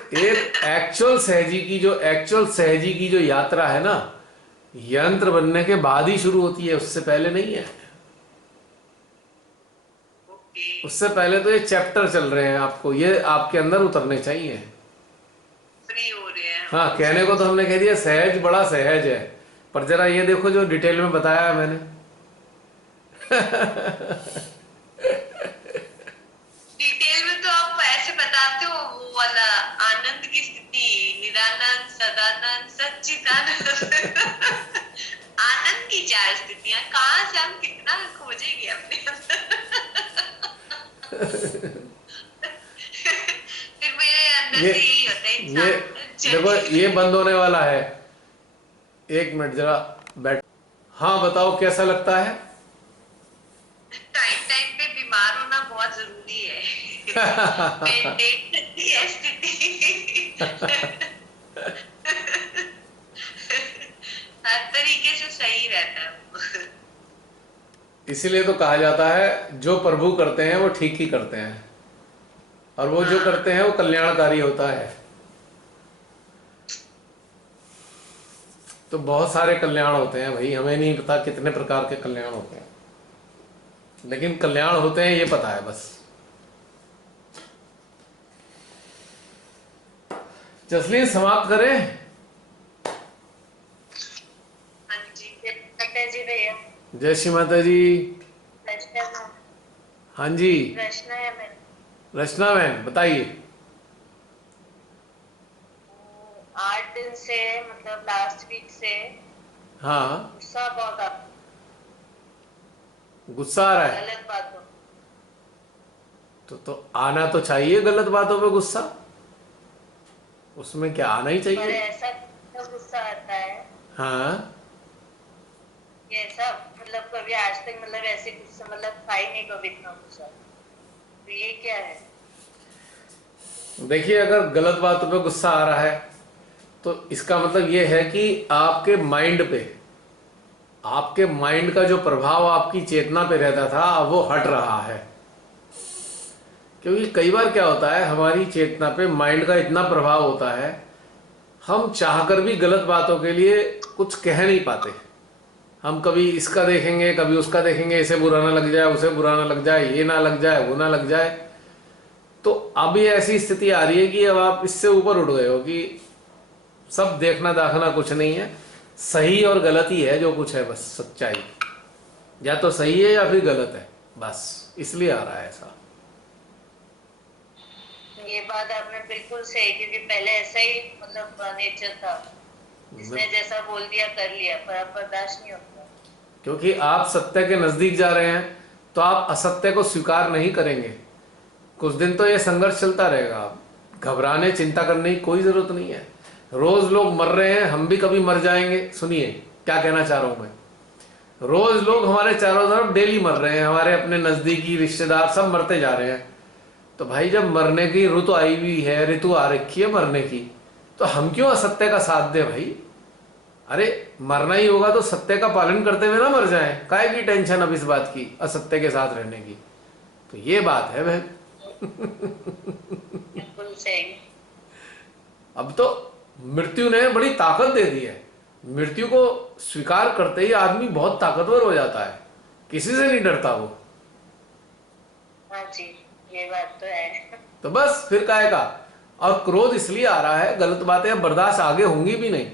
एक्चुअल सहजी की जो यात्रा है ना, यंत्र बनने के बाद ही शुरू होती है, उससे पहले नहीं है। उससे पहले तो ये चैप्टर चल रहे हैं, आपको ये आपके अंदर उतरने चाहिए, फ्री हो रहे हैं। हाँ, कहने को तो हमने कह दिया सहज बड़ा सहज है, पर जरा ये देखो जो डिटेल में बताया है मैंने। डिटेल में तो आप ऐसे बताते हो, वो वाला आनंद की स्थिति, निरानंद, सदानंद, सच्चिदानंद। आनंद की 4 स्थितियां कहाँ से हम कितना खोजेंगे अपने अंदर। फिर मेरे अंदर से यही होता है ये देखो ये बंद होने वाला है। 1 मिनट जरा बैठ। हाँ बताओ कैसा लगता है? टाइम पे बीमार होना बहुत जरूरी है। मेंटेन करती है स्थिति। हर तरीके से सही रहता है। इसीलिए तो कहा जाता है जो प्रभु करते हैं वो ठीक ही करते हैं, और वो जो करते हैं वो कल्याणकारी होता है। तो बहुत सारे कल्याण होते हैं भाई, हमें नहीं पता कितने प्रकार के कल्याण होते हैं, लेकिन कल्याण होते हैं ये पता है बस। जसलीन समाप्त करें? हाँ जी भैया। जय श्री माता जी। हाँ जी रचना बहन बताइए। 8 दिन से, मतलब लास्ट वीक से हाँ गुस्सा बहुत आ गुस्सा आ रहा है? गलत बातों। तो आना तो चाहिए गलत बातों पे गुस्सा, उसमें क्या आना ही पर चाहिए। ऐसा गुस्सा आता है हाँ कि ऐसा, मतलब कभी आज तक मतलब ऐसे गुस्सा मतलब था ही नहीं कभी इतना गुस्सा। तो ये क्या है? देखिए अगर गलत बातों पे गुस्सा आ रहा है तो इसका मतलब ये है कि आपके माइंड पे, आपके माइंड का जो प्रभाव आपकी चेतना पे रहता था अब वो हट रहा है। क्योंकि कई बार क्या होता है, हमारी चेतना पे माइंड का इतना प्रभाव होता है, हम चाहकर भी गलत बातों के लिए कुछ कह नहीं पाते। हम कभी इसका देखेंगे कभी उसका देखेंगे, इसे बुरा ना लग जाए, उसे बुरा ना लग जाए, ये ना लग जाए, वो ना लग जाए, तो अब ये ऐसी स्थिति आ रही है कि अब आप इससे ऊपर उठ गए हो कि सब देखना दाखना कुछ नहीं है, सही और गलत ही है जो कुछ है, बस सच्चाई या तो सही है या फिर गलत है, बस इसलिए आ रहा है ऐसा। ये बात आपने बिल्कुल सही, क्योंकि पहले ऐसा ही मतलब नेचर था, जिसने जैसा बोल दिया कर लिया, पर अब बर्दाश्त नहीं होता। क्योंकि आप सत्य के नजदीक जा रहे हैं तो आप असत्य को स्वीकार नहीं करेंगे। कुछ दिन तो ये संघर्ष चलता रहेगा, घबराने चिंता करने की कोई जरूरत नहीं है। रोज लोग मर रहे हैं, हम भी कभी मर जाएंगे। सुनिए क्या कहना चाह रहा हूं मैं, रोज लोग हमारे चारों तरफ डेली मर रहे हैं, हमारे अपने नजदीकी रिश्तेदार सब मरते जा रहे हैं। तो भाई जब मरने की ऋतु आई हुई है, ऋतु आ रखी है मरने की, तो हम क्यों असत्य का साथ दें भाई? अरे मरना ही होगा तो सत्य का पालन करते हुए ना मर जाएं, काहे की टेंशन अब इस बात की असत्य के साथ रहने की? तो ये बात है भाई। बिल्कुल सही। अब तो मृत्यु ने बड़ी ताकत दे दी है, मृत्यु को स्वीकार करते ही आदमी बहुत ताकतवर हो जाता है, किसी से नहीं डरता वो। हाँ जी, ये बात तो है। तो बस फिर काहे का। और क्रोध इसलिए आ रहा है, गलत बातें अब बर्दाश्त आगे होंगी भी नहीं।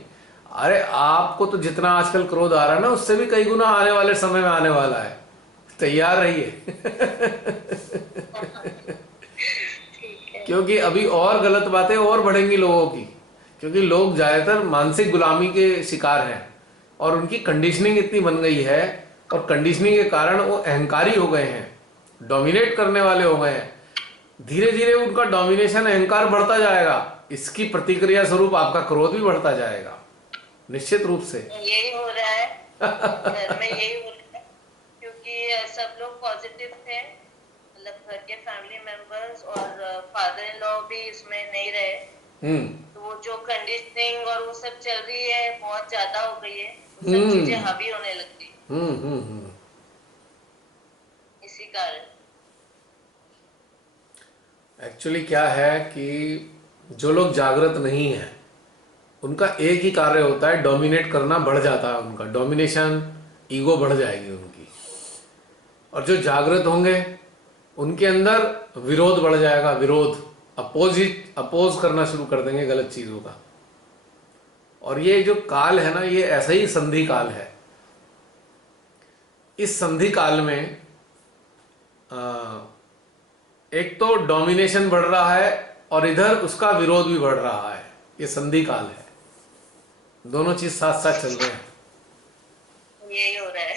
अरे आपको तो जितना आजकल क्रोध आ रहा है ना, उससे भी कई गुना आने वाले समय में आने वाला है, तैयार रहिए। क्योंकि अभी और गलत बातें और बढ़ेंगी लोगों की, क्योंकि लोग ज्यादातर मानसिक गुलामी के शिकार हैं और उनकी कंडीशनिंग इतनी बन गई है, और कंडीशनिंग के कारण वो अहंकारी हो गए हैं, डोमिनेट करने वाले हो गए हैं। धीरे धीरे उनका डोमिनेशन अहंकार बढ़ता जाएगा, इसकी प्रतिक्रिया स्वरूप आपका क्रोध भी बढ़ता जाएगा निश्चित रूप से। यही हो रहा है घर में, यही हो रहा है, क्योंकि सब लोग पॉजिटिव थे, मतलब घर के फैमिली मेंबर्स और फादर इन लॉ भी इसमें नहीं रहे। तो वो जो कंडीशनिंग और वो सब चल रही है बहुत ज्यादा हो गई है, वो सब चीजें हावी होने लगती इसी कारण। एक्चुअली क्या है कि जो लोग जागृत नहीं है उनका एक ही कार्य होता है, डोमिनेट करना बढ़ जाता है उनका, डोमिनेशन ईगो बढ़ जाएगी उनकी। और जो जागृत होंगे उनके अंदर विरोध बढ़ जाएगा, विरोध, अपोज करना शुरू कर देंगे गलत चीजों का। और ये जो काल है ना, ये ऐसा ही संधि काल है। इस संधि काल में एक तो डोमिनेशन बढ़ रहा है और इधर उसका विरोध भी बढ़ रहा है, ये संधि काल है, दोनों चीज साथ साथ चल रहे हैं। यही हो रहा है।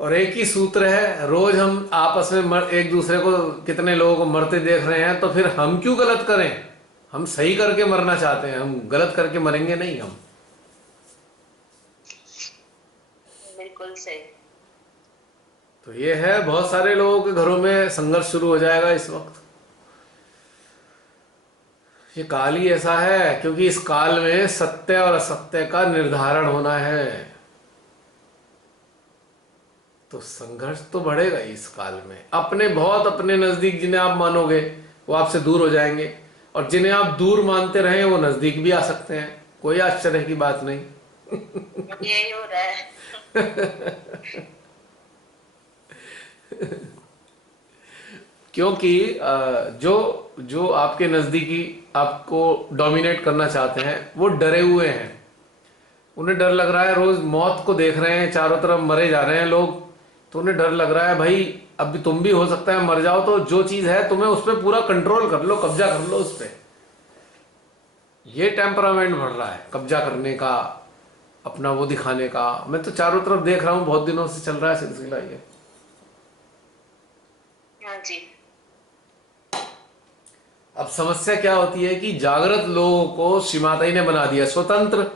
और एक ही सूत्र है, रोज हम आपस में एक दूसरे को, कितने लोगों को मरते देख रहे हैं, तो फिर हम क्यों गलत करें? हम सही करके मरना चाहते हैं, हम गलत करके मरेंगे नहीं हम। बिल्कुल सही। तो ये है, बहुत सारे लोगों के घरों में संघर्ष शुरू हो जाएगा इस वक्त। ये काल ही ऐसा है, क्योंकि इस काल में सत्य और असत्य का निर्धारण होना है, तो संघर्ष तो बढ़ेगा इस काल में। अपने नजदीक जिन्हें आप मानोगे वो आपसे दूर हो जाएंगे, और जिन्हें आप दूर मानते रहे वो नजदीक भी आ सकते हैं, कोई आश्चर्य की बात नहीं। यही हो रहा है। क्योंकि जो आपके नजदीकी आपको डोमिनेट करना चाहते हैं वो डरे हुए हैं, उन्हें डर लग रहा है, रोज मौत को देख रहे हैं, चारों तरफ मरे जा रहे हैं लोग, तो उन्हें डर लग रहा है भाई अब तुम भी हो सकता है मर जाओ, तो जो चीज है तुम्हें उस पर पूरा कंट्रोल कर लो, कब्जा कर लो उस पर। ये टेम्परामेंट बढ़ रहा है कब्जा करने का, अपना वो दिखाने का। मैं तो चारों तरफ देख रहा हूं, बहुत दिनों से चल रहा है सिलसिला ये। हाँ जी। अब समस्या क्या होती है कि जागृत लोगों को श्री माता ने बना दिया स्वतंत्र,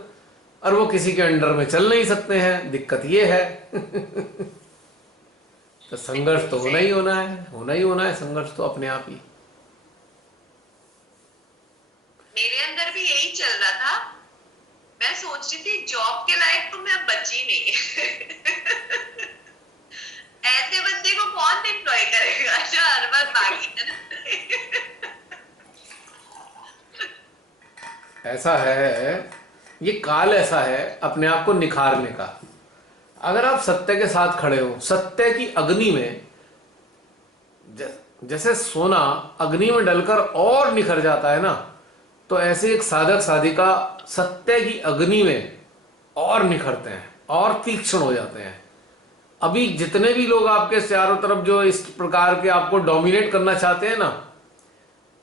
और वो किसी के अंडर में चल नहीं सकते हैं, दिक्कत ये है। तो संघर्ष तो होना ही होना है, होना ही होना है संघर्ष तो अपने आप ही। मेरे अंदर भी यही चल रहा था, मैं सोच रही थी जॉब के लायक तो मैं अब बची नहीं। ऐसे बंदे को कौन एम्प्लॉय करेगा जो हर बार बाकी। ऐसा है, ये काल ऐसा है अपने आप को निखारने का। अगर आप सत्य के साथ खड़े हो, सत्य की अग्नि में जैसे सोना अग्नि में डलकर और निखर जाता है ना, तो ऐसे एक साधक साधिका सत्य की अग्नि में और निखरते हैं और तीक्ष्ण हो जाते हैं। अभी जितने भी लोग आपके चारों तरफ जो इस प्रकार के आपको डोमिनेट करना चाहते हैं ना,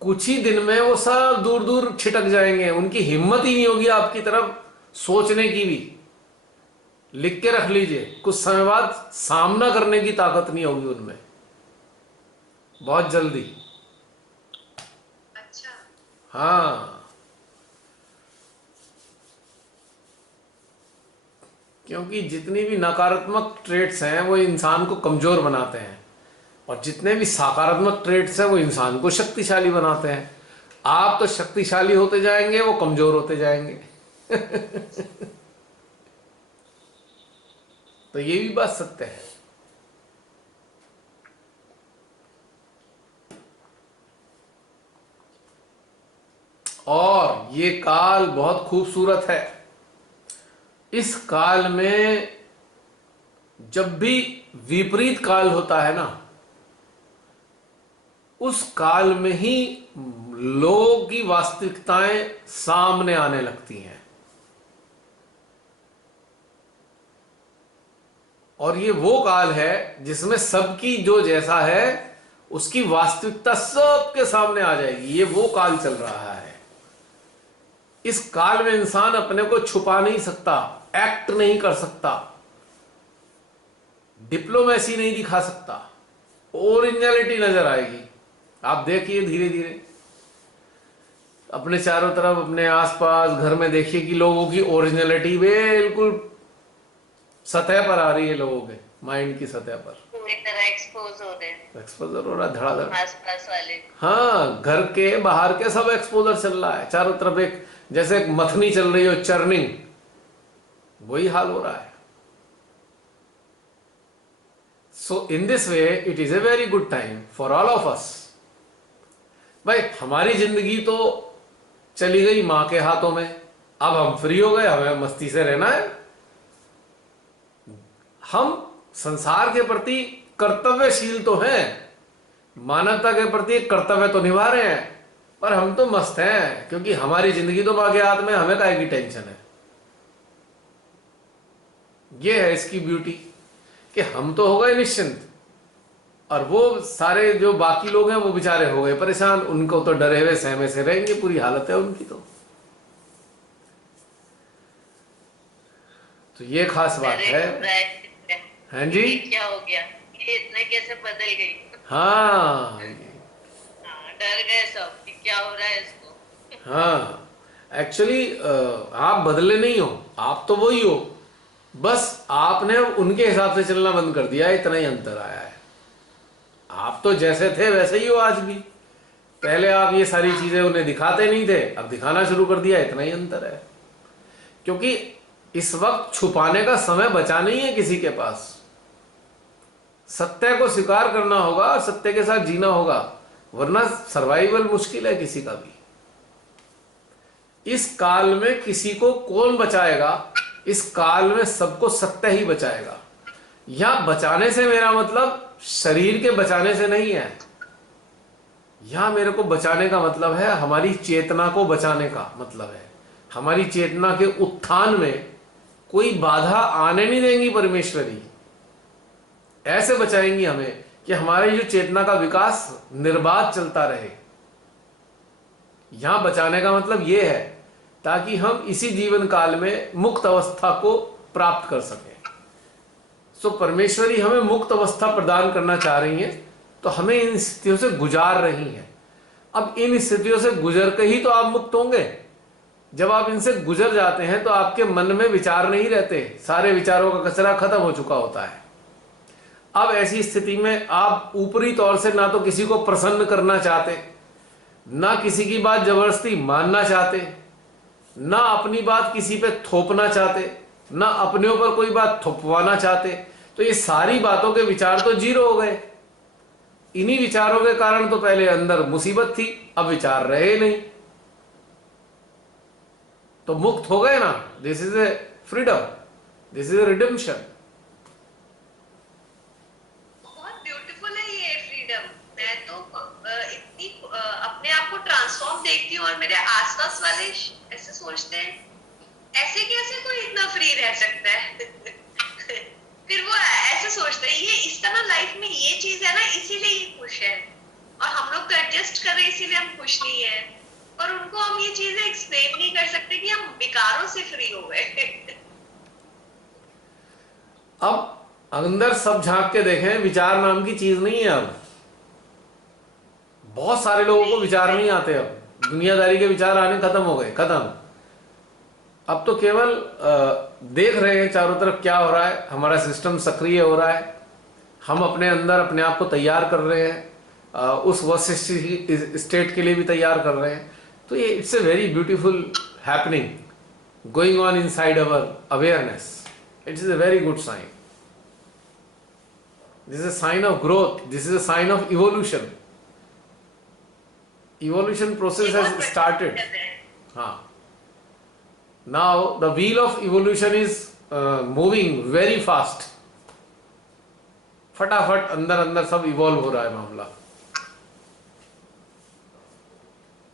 कुछ ही दिन में वो सब दूर दूर छिटक जाएंगे। उनकी हिम्मत ही नहीं होगी आपकी तरफ सोचने की भी। लिख के रख लीजिए, कुछ समय बाद सामना करने की ताकत नहीं होगी उनमें, बहुत जल्दी। अच्छा। हाँ, क्योंकि जितनी भी नकारात्मक ट्रेट्स हैं वो इंसान को कमजोर बनाते हैं, और जितने भी सकारात्मक ट्रेट्स हैं वो इंसान को शक्तिशाली बनाते हैं। आप तो शक्तिशाली होते जाएंगे, वो कमजोर होते जाएंगे। तो ये भी बात सत्य है। और ये काल बहुत खूबसूरत है। इस काल में जब भी विपरीत काल होता है ना, उस काल में ही लोगों की वास्तविकताएं सामने आने लगती हैं। और ये वो काल है जिसमें सबकी जो जैसा है उसकी वास्तविकता सबके सामने आ जाएगी। ये वो काल चल रहा है। इस काल में इंसान अपने को छुपा नहीं सकता, एक्ट नहीं कर सकता, डिप्लोमेसी नहीं दिखा सकता, ओरिजिनलिटी नजर आएगी। आप देखिए धीरे धीरे अपने चारों तरफ, अपने आसपास, घर में देखिए कि लोगों की ओरिजिनलिटी बिल्कुल सतह पर आ रही है, लोगों के माइंड की सतह पर पूरी तरह एक्सपोज हो रहे हैं एक्सपोजर हो रहा है धड़ाधड़। आसपास वाले। हाँ, घर के बाहर के सब एक्सपोजर चल रहा है चारों तरफ। एक जैसे एक मथनी चल रही हो, चर्निंग, वही हाल हो रहा है। So in this way it is a very good time for all of us. भाई हमारी जिंदगी तो चली गई मां के हाथों में, अब हम फ्री हो गए, हमें मस्ती से रहना है। हम संसार के प्रति कर्तव्यशील तो हैं, मानवता के प्रति एक कर्तव्य तो निभा रहे हैं, पर हम तो मस्त हैं क्योंकि हमारी जिंदगी तो मां के हाथ में, हमें काहे की टेंशन है। ये है इसकी ब्यूटी कि हम तो हो गए निश्चिंत, और वो सारे जो बाकी लोग हैं वो बेचारे हो गए परेशान। उनको तो डरे हुए सहमे से रहेंगे, पूरी हालत है उनकी। तो ये खास बात है। हाँ जी, क्या हो गया, ये इतने कैसे बदल गई। हाँ, डर गए सब कि क्या हो रहा है इसको। हाँ, एक्चुअली आप बदले नहीं हो, आप तो वही हो, बस आपने उनके हिसाब से चलना बंद कर दिया, इतना ही अंतर आया है। आप तो जैसे थे वैसे ही हो आज भी। पहले आप ये सारी चीजें उन्हें दिखाते नहीं थे, अब दिखाना शुरू कर दिया, इतना ही अंतर है। क्योंकि इस वक्त छुपाने का समय बचा नहीं है किसी के पास। सत्य को स्वीकार करना होगा और सत्य के साथ जीना होगा, वरना सर्वाइवल मुश्किल है किसी का भी। इस काल में किसी को कौन बचाएगा? इस काल में सबको सत्य ही बचाएगा। यहां बचाने से मेरा मतलब शरीर के बचाने से नहीं है। यहां मेरे को बचाने का मतलब है हमारी चेतना को बचाने का मतलब है। हमारी चेतना के उत्थान में कोई बाधा आने नहीं देंगी परमेश्वरी। ऐसे बचाएंगी हमें कि हमारी जो चेतना का विकास निर्बाध चलता रहे। यहां बचाने का मतलब यह है ताकि हम इसी जीवन काल में मुक्त अवस्था को प्राप्त कर सकें। सो परमेश्वरी हमें मुक्त अवस्था प्रदान करना चाह रही हैं, तो हमें इन स्थितियों से गुजार रही हैं। अब इन स्थितियों से गुजर के ही तो आप मुक्त होंगे। जब आप इनसे गुजर जाते हैं तो आपके मन में विचार नहीं रहते, सारे विचारों का कचरा खत्म हो चुका होता है। अब ऐसी स्थिति में आप ऊपरी तौर से ना तो किसी को प्रसन्न करना चाहते, ना किसी की बात जबरदस्ती मानना चाहते, ना अपनी बात किसी पे थोपना चाहते, ना अपने ऊपर कोई बात थोपवाना चाहते। तो ये सारी बातों के विचार तो जीरो हो गए। इन्हीं विचारों के कारण तो पहले अंदर मुसीबत थी, अब विचार रहे नहीं, तो मुक्त हो गए ना। This is a freedom, this is a redemption. बहुत ब्यूटीफुल है ये फ्रीडम। ट्रांसफॉर्म देखती हूँ और मेरे आसपास वाले ऐसे सोचते हैं ऐसे कैसे कोई इतना फ्री रह सकता है फिर वो ऐसे सोचते हैं ये इस तरह लाइफ में ये चीज है ना इसीलिए ये खुश है, और हम लोग तो एडजस्ट कर रहे हैं इसीलिए हम खुश नहीं है, और उनको हम ये चीजें एक्सप्लेन नहीं कर सकते कि हम विकारों से फ्री हो गए अब अंदर सब झांक के देखें, विचार नाम की चीज नहीं है। अब बहुत सारे लोगों को विचार नहीं आते, अब दुनियादारी के विचार आने खत्म हो गए, खत्म। अब तो केवल देख रहे हैं चारों तरफ क्या हो रहा है, हमारा सिस्टम सक्रिय हो रहा है, हम अपने अंदर अपने आप को तैयार कर रहे हैं, उस वस्तु स्टेट के लिए भी तैयार कर रहे हैं। तो ये it's a very beautiful happening going on inside our awareness. It's a very good sign. This is a sign of growth. This is a sign of evolution. Evolution process has started. हाँ. Now the wheel of evolution is moving very fast. फटाफट अंदर अंदर सब evolve हो रहा है मामला।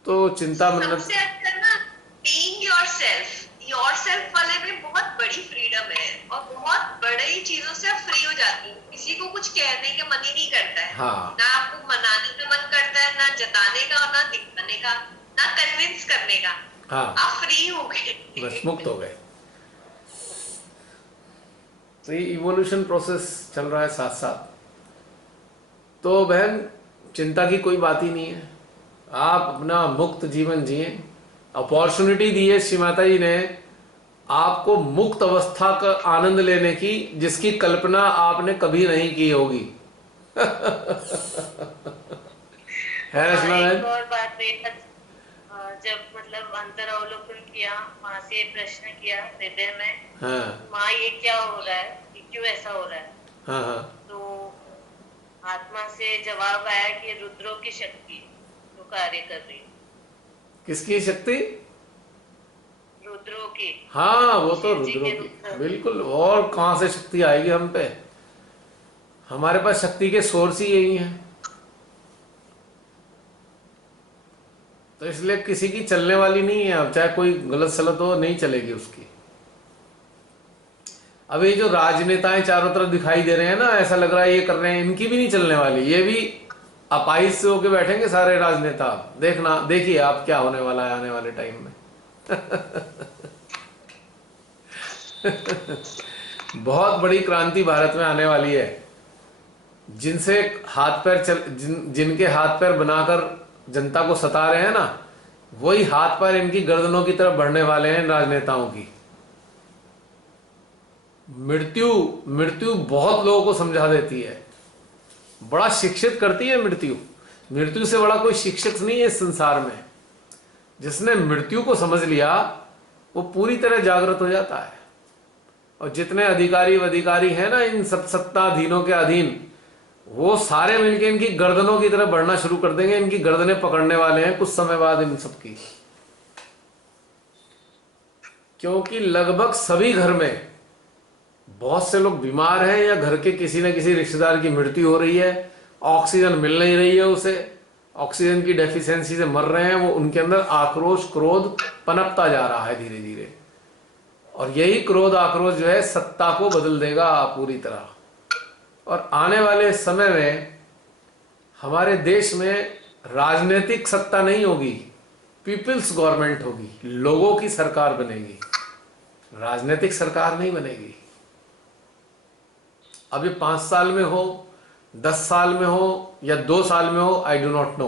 तो चिंता मतलब सबसे अच्छा ना बीइंग योरसेल्फ वाले में बहुत बड़ी फ्रीडम है, और बहुत बड़ी चीजों से आप फ्री हो जाती है। किसी को कुछ कहने के मन ही नहीं करता है। हाँ। ना आपको मनाने का मन करता है, ना जताने का, और ना दिखाने का, ना कन्विंस करने का। हाँ। आप फ्री हो गए, बस मुक्त हो गए। तो ये इवोल्यूशन प्रोसेस चल रहा है साथ साथ। तो बहन चिंता की कोई बात ही नहीं है, आप अपना मुक्त जीवन जिए। अपॉर्चुनिटी दी है श्री माता जी ने आपको मुक्त अवस्था का आनंद लेने की, जिसकी कल्पना आपने कभी नहीं की होगी है ना श्री एक और बात जब मतलब अंतरावलोकन किया, माँ से प्रश्न किया हृदय में, हाँ। माँ ये क्या हो रहा है, ये क्यों ऐसा हो रहा है? हाँ हाँ। तो आत्मा से जवाब आया कि रुद्रों की शक्ति जो कार्य कर रही है। किसकी शक्ति? रुद्रों की। हाँ, वो तो शिव जी रुद्रों के की, रुद्र। बिल्कुल। और कहाँ से शक्ति आएगी हम पे? हमारे पास शक्ति के सोर्स ही यही हैं। तो इसलिए किसी की चलने वाली नहीं है। अब चाहे कोई गलत सलत हो, नहीं चलेगी उसकी। अब ये जो राजनेताएं चारों तरफ दिखाई दे रहे हैं ना, ऐसा लग रहा है ये कर रहे हैं, इनकी भी नहीं चलने वाली। ये भी अपाहिज से होके बैठेंगे सारे राजनेता। देखना, देखिए आप क्या होने वाला है आने वाले टाइम में बहुत बड़ी क्रांति भारत में आने वाली है। जिनसे हाथ पैर जिनके हाथ पैर बनाकर जनता को सता रहे हैं ना, वही हाथ पैर इनकी गर्दनों की तरफ बढ़ने वाले हैं राजनेताओं की। मृत्यु बहुत लोगों को समझा देती है, बड़ा शिक्षित करती है मृत्यु। मृत्यु से बड़ा कोई शिक्षक नहीं है इस संसार में। जिसने मृत्यु को समझ लिया वो पूरी तरह जागृत हो जाता है। और जितने अधिकारी हैं ना इन सब सत्ताधीनों के अधीन, वो सारे मिलके इनकी गर्दनों की तरफ बढ़ना शुरू कर देंगे। इनकी गर्दनें पकड़ने वाले हैं कुछ समय बाद इन सबकी। क्योंकि लगभग सभी घर में बहुत से लोग बीमार हैं, या घर के किसी न किसी रिश्तेदार की मृत्यु हो रही है, ऑक्सीजन मिल नहीं रही है उसे, ऑक्सीजन की डेफिशिएंसी से मर रहे हैं वो। उनके अंदर आक्रोश क्रोध पनपता जा रहा है धीरे धीरे। और यही क्रोध आक्रोश जो है सत्ता को बदल देगा पूरी तरह। और आने वाले समय में हमारे देश में राजनीतिक सत्ता नहीं होगी, पीपल्स गवर्नमेंट होगी, लोगों की सरकार बनेगी, राजनीतिक सरकार नहीं बनेगी। अब ये 5 साल में हो, 10 साल में हो, या 2 साल में हो, आई डू नॉट नो।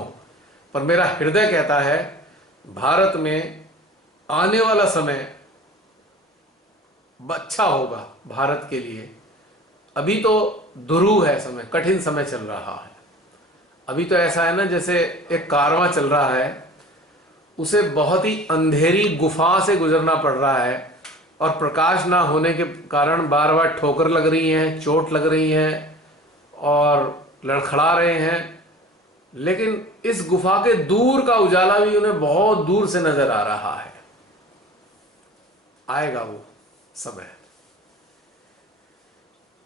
पर मेरा हृदय कहता है भारत में आने वाला समय अच्छा होगा भारत के लिए। अभी तो दुरूह है समय, कठिन समय चल रहा है। अभी तो ऐसा है ना जैसे एक कारवां चल रहा है, उसे बहुत ही अंधेरी गुफा से गुजरना पड़ रहा है, और प्रकाश ना होने के कारण बार बार ठोकर लग रही हैं, चोट लग रही हैं, और लड़खड़ा रहे हैं। लेकिन इस गुफा के दूर का उजाला भी उन्हें बहुत दूर से नजर आ रहा है। आएगा वो समय।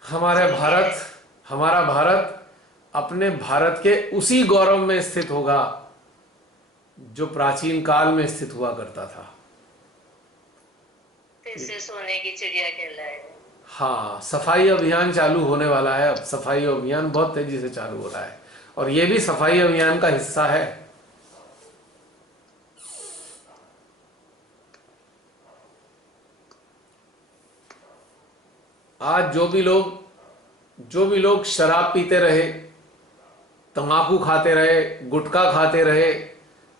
हमारा भारत अपने भारत के उसी गौरव में स्थित होगा जो प्राचीन काल में स्थित हुआ करता था। फिर से सोने की चिड़िया कहलाएगा। हाँ, सफाई अभियान चालू होने वाला है। अब सफाई अभियान बहुत तेजी से चालू हो रहा है और ये भी सफाई अभियान का हिस्सा है। आज जो भी लोग शराब पीते रहे, तंबाकू खाते रहे, गुटखा खाते रहे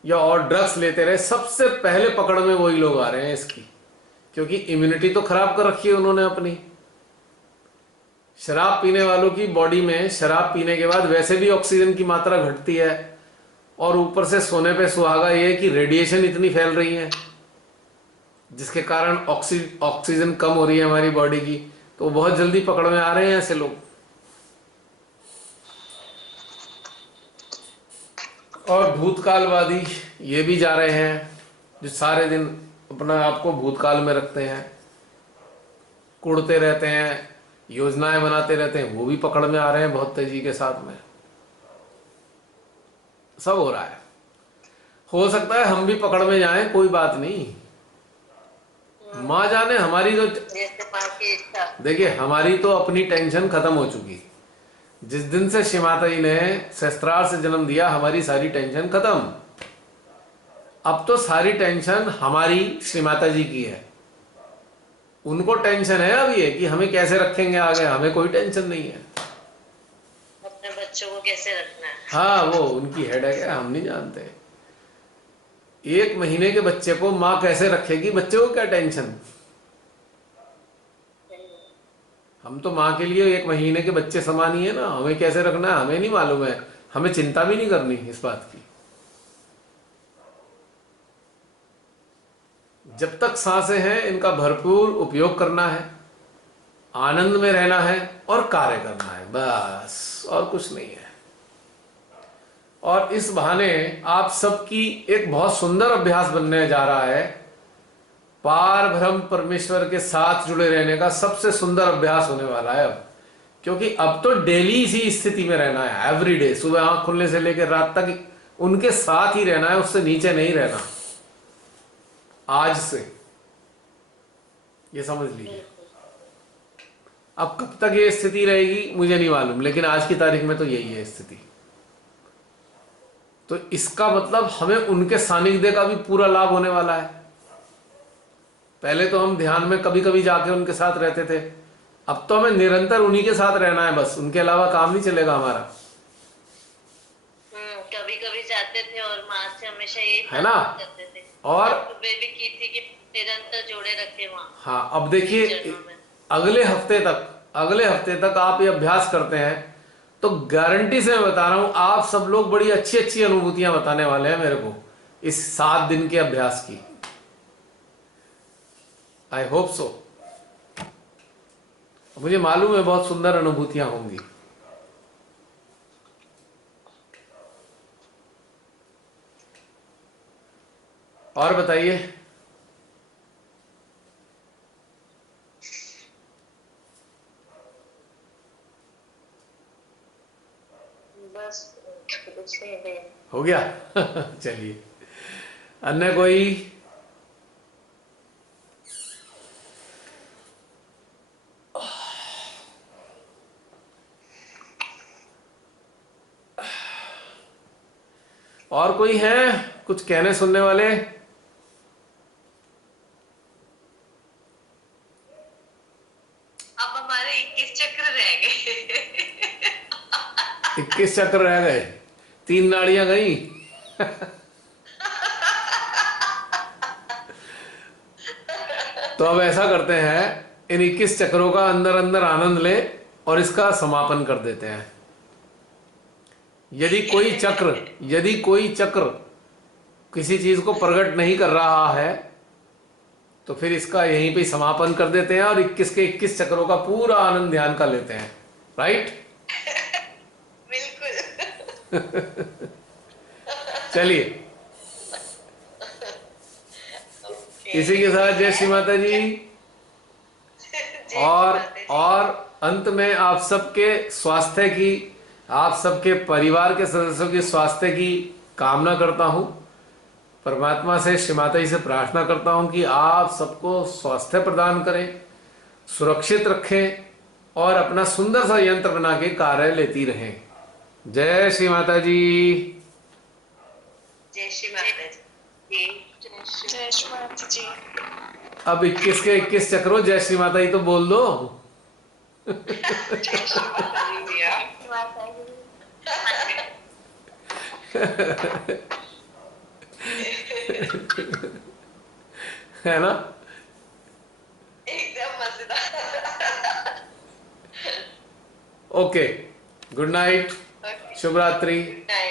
या और ड्रग्स लेते रहे, सबसे पहले पकड़ में वही लोग आ रहे हैं इसकी, क्योंकि इम्यूनिटी तो खराब कर रखी है उन्होंने अपनी। शराब पीने वालों की बॉडी में शराब पीने के बाद वैसे भी ऑक्सीजन की मात्रा घटती है और ऊपर से सोने पे सुहागा ये कि रेडिएशन इतनी फैल रही है जिसके कारण ऑक्सीजन कम हो रही है हमारी बॉडी की, तो बहुत जल्दी पकड़ में आ रहे हैं ऐसे लोग। और भूतकालवादी ये भी जा रहे हैं जो सारे दिन अपना आप को भूतकाल में रखते हैं, कुड़ते रहते हैं, योजनाएं बनाते रहते हैं, वो भी पकड़ में आ रहे हैं बहुत तेजी के साथ में। सब हो रहा है। हो सकता है हम भी पकड़ में जाएं, कोई बात नहीं, माँ जाने। हमारी तो देखिए, हमारी तो अपनी टेंशन खत्म हो चुकी। जिस दिन से श्री माता जी ने सहस्त्रार से जन्म दिया, हमारी सारी टेंशन खत्म। अब तो सारी टेंशन हमारी श्री माता जी की है। उनको टेंशन है अब ये कि हमें कैसे रखेंगे आगे, हमें कोई टेंशन नहीं है। अपने बच्चों को कैसे रखना है, हाँ, वो उनकी हेडेक है, हम नहीं जानते। 1 महीने के बच्चे को माँ कैसे रखेगी, बच्चे को क्या टेंशन। हम तो माँ के लिए 1 महीने के बच्चे समान ही है ना। हमें कैसे रखना है हमें नहीं मालूम है, हमें चिंता भी नहीं करनी इस बात की। जब तक सांसें हैं इनका भरपूर उपयोग करना है, आनंद में रहना है और कार्य करना है, बस और कुछ नहीं है। और इस बहाने आप सबकी एक बहुत सुंदर अभ्यास बनने जा रहा है। पार ब्रह्म परमेश्वर के साथ जुड़े रहने का सबसे सुंदर अभ्यास होने वाला है अब, क्योंकि अब तो डेली इसी स्थिति में रहना है। एवरीडे, सुबह आंख खुलने से लेकर रात तक उनके साथ ही रहना है, उससे नीचे नहीं रहना। आज से ये समझ लीजिए। अब कब तक ये स्थिति रहेगी मुझे नहीं मालूम, लेकिन आज की तारीख में तो यही है स्थिति। तो इसका मतलब हमें उनके सानिध्य का भी पूरा लाभ होने वाला है। पहले तो हम ध्यान में कभी कभी जाके उनके साथ रहते थे, अब तो हमें निरंतर उन्हीं के साथ रहना है, बस उनके अलावा काम नहीं चलेगा हमारा। कभी कभी जाते थे और माँ से हमेशा यही है ना, करते थे और भी की थी कि निरंतर जोड़े रखे वहाँ। हाँ, अब देखिए अगले हफ्ते तक आप ये अभ्यास करते हैं तो गारंटी से मैं बता रहा हूं आप सब लोग बड़ी अच्छी अच्छी अनुभूतियां बताने वाले हैं मेरे को इस 7 दिन के अभ्यास की। I hope so. मुझे मालूम है बहुत सुंदर अनुभूतियां होंगी। और बताइए। बस कुछ नहीं हो गया चलिए, अन्य कोई। और कोई है कुछ कहने सुनने वाले? अब हमारे 21 चक्र रह गए 21 चक्र रह गए, 3 नाड़ियां गई तो अब ऐसा करते हैं, इन 21 चक्रों का अंदर अंदर आनंद ले और इसका समापन कर देते हैं। यदि कोई चक्र किसी चीज को प्रकट नहीं कर रहा है तो फिर इसका यहीं पे समापन कर देते हैं और 21 के 21 चक्रों का पूरा आनंद ध्यान का लेते हैं। राइट बिल्कुल चलिए, इसी के साथ जय श्री माता जी। और अंत में आप सबके स्वास्थ्य की, आप सबके परिवार के सदस्यों के स्वास्थ्य की कामना करता हूं। परमात्मा से, श्री माता जी से प्रार्थना करता हूं कि आप सबको स्वास्थ्य प्रदान करें, सुरक्षित रखें और अपना सुंदर सा यंत्र बना के कार्य लेती रहें। जय श्री माता जी। जय श्री माता जी। जय श्री माता जी। अब 21 के 21 चक्रों जय श्री माता जी तो बोल दो। जय श्री माता जी भैया। है ना? एकदम मजेदार। ओके, गुड नाइट, शुभ रात्रि। Good night.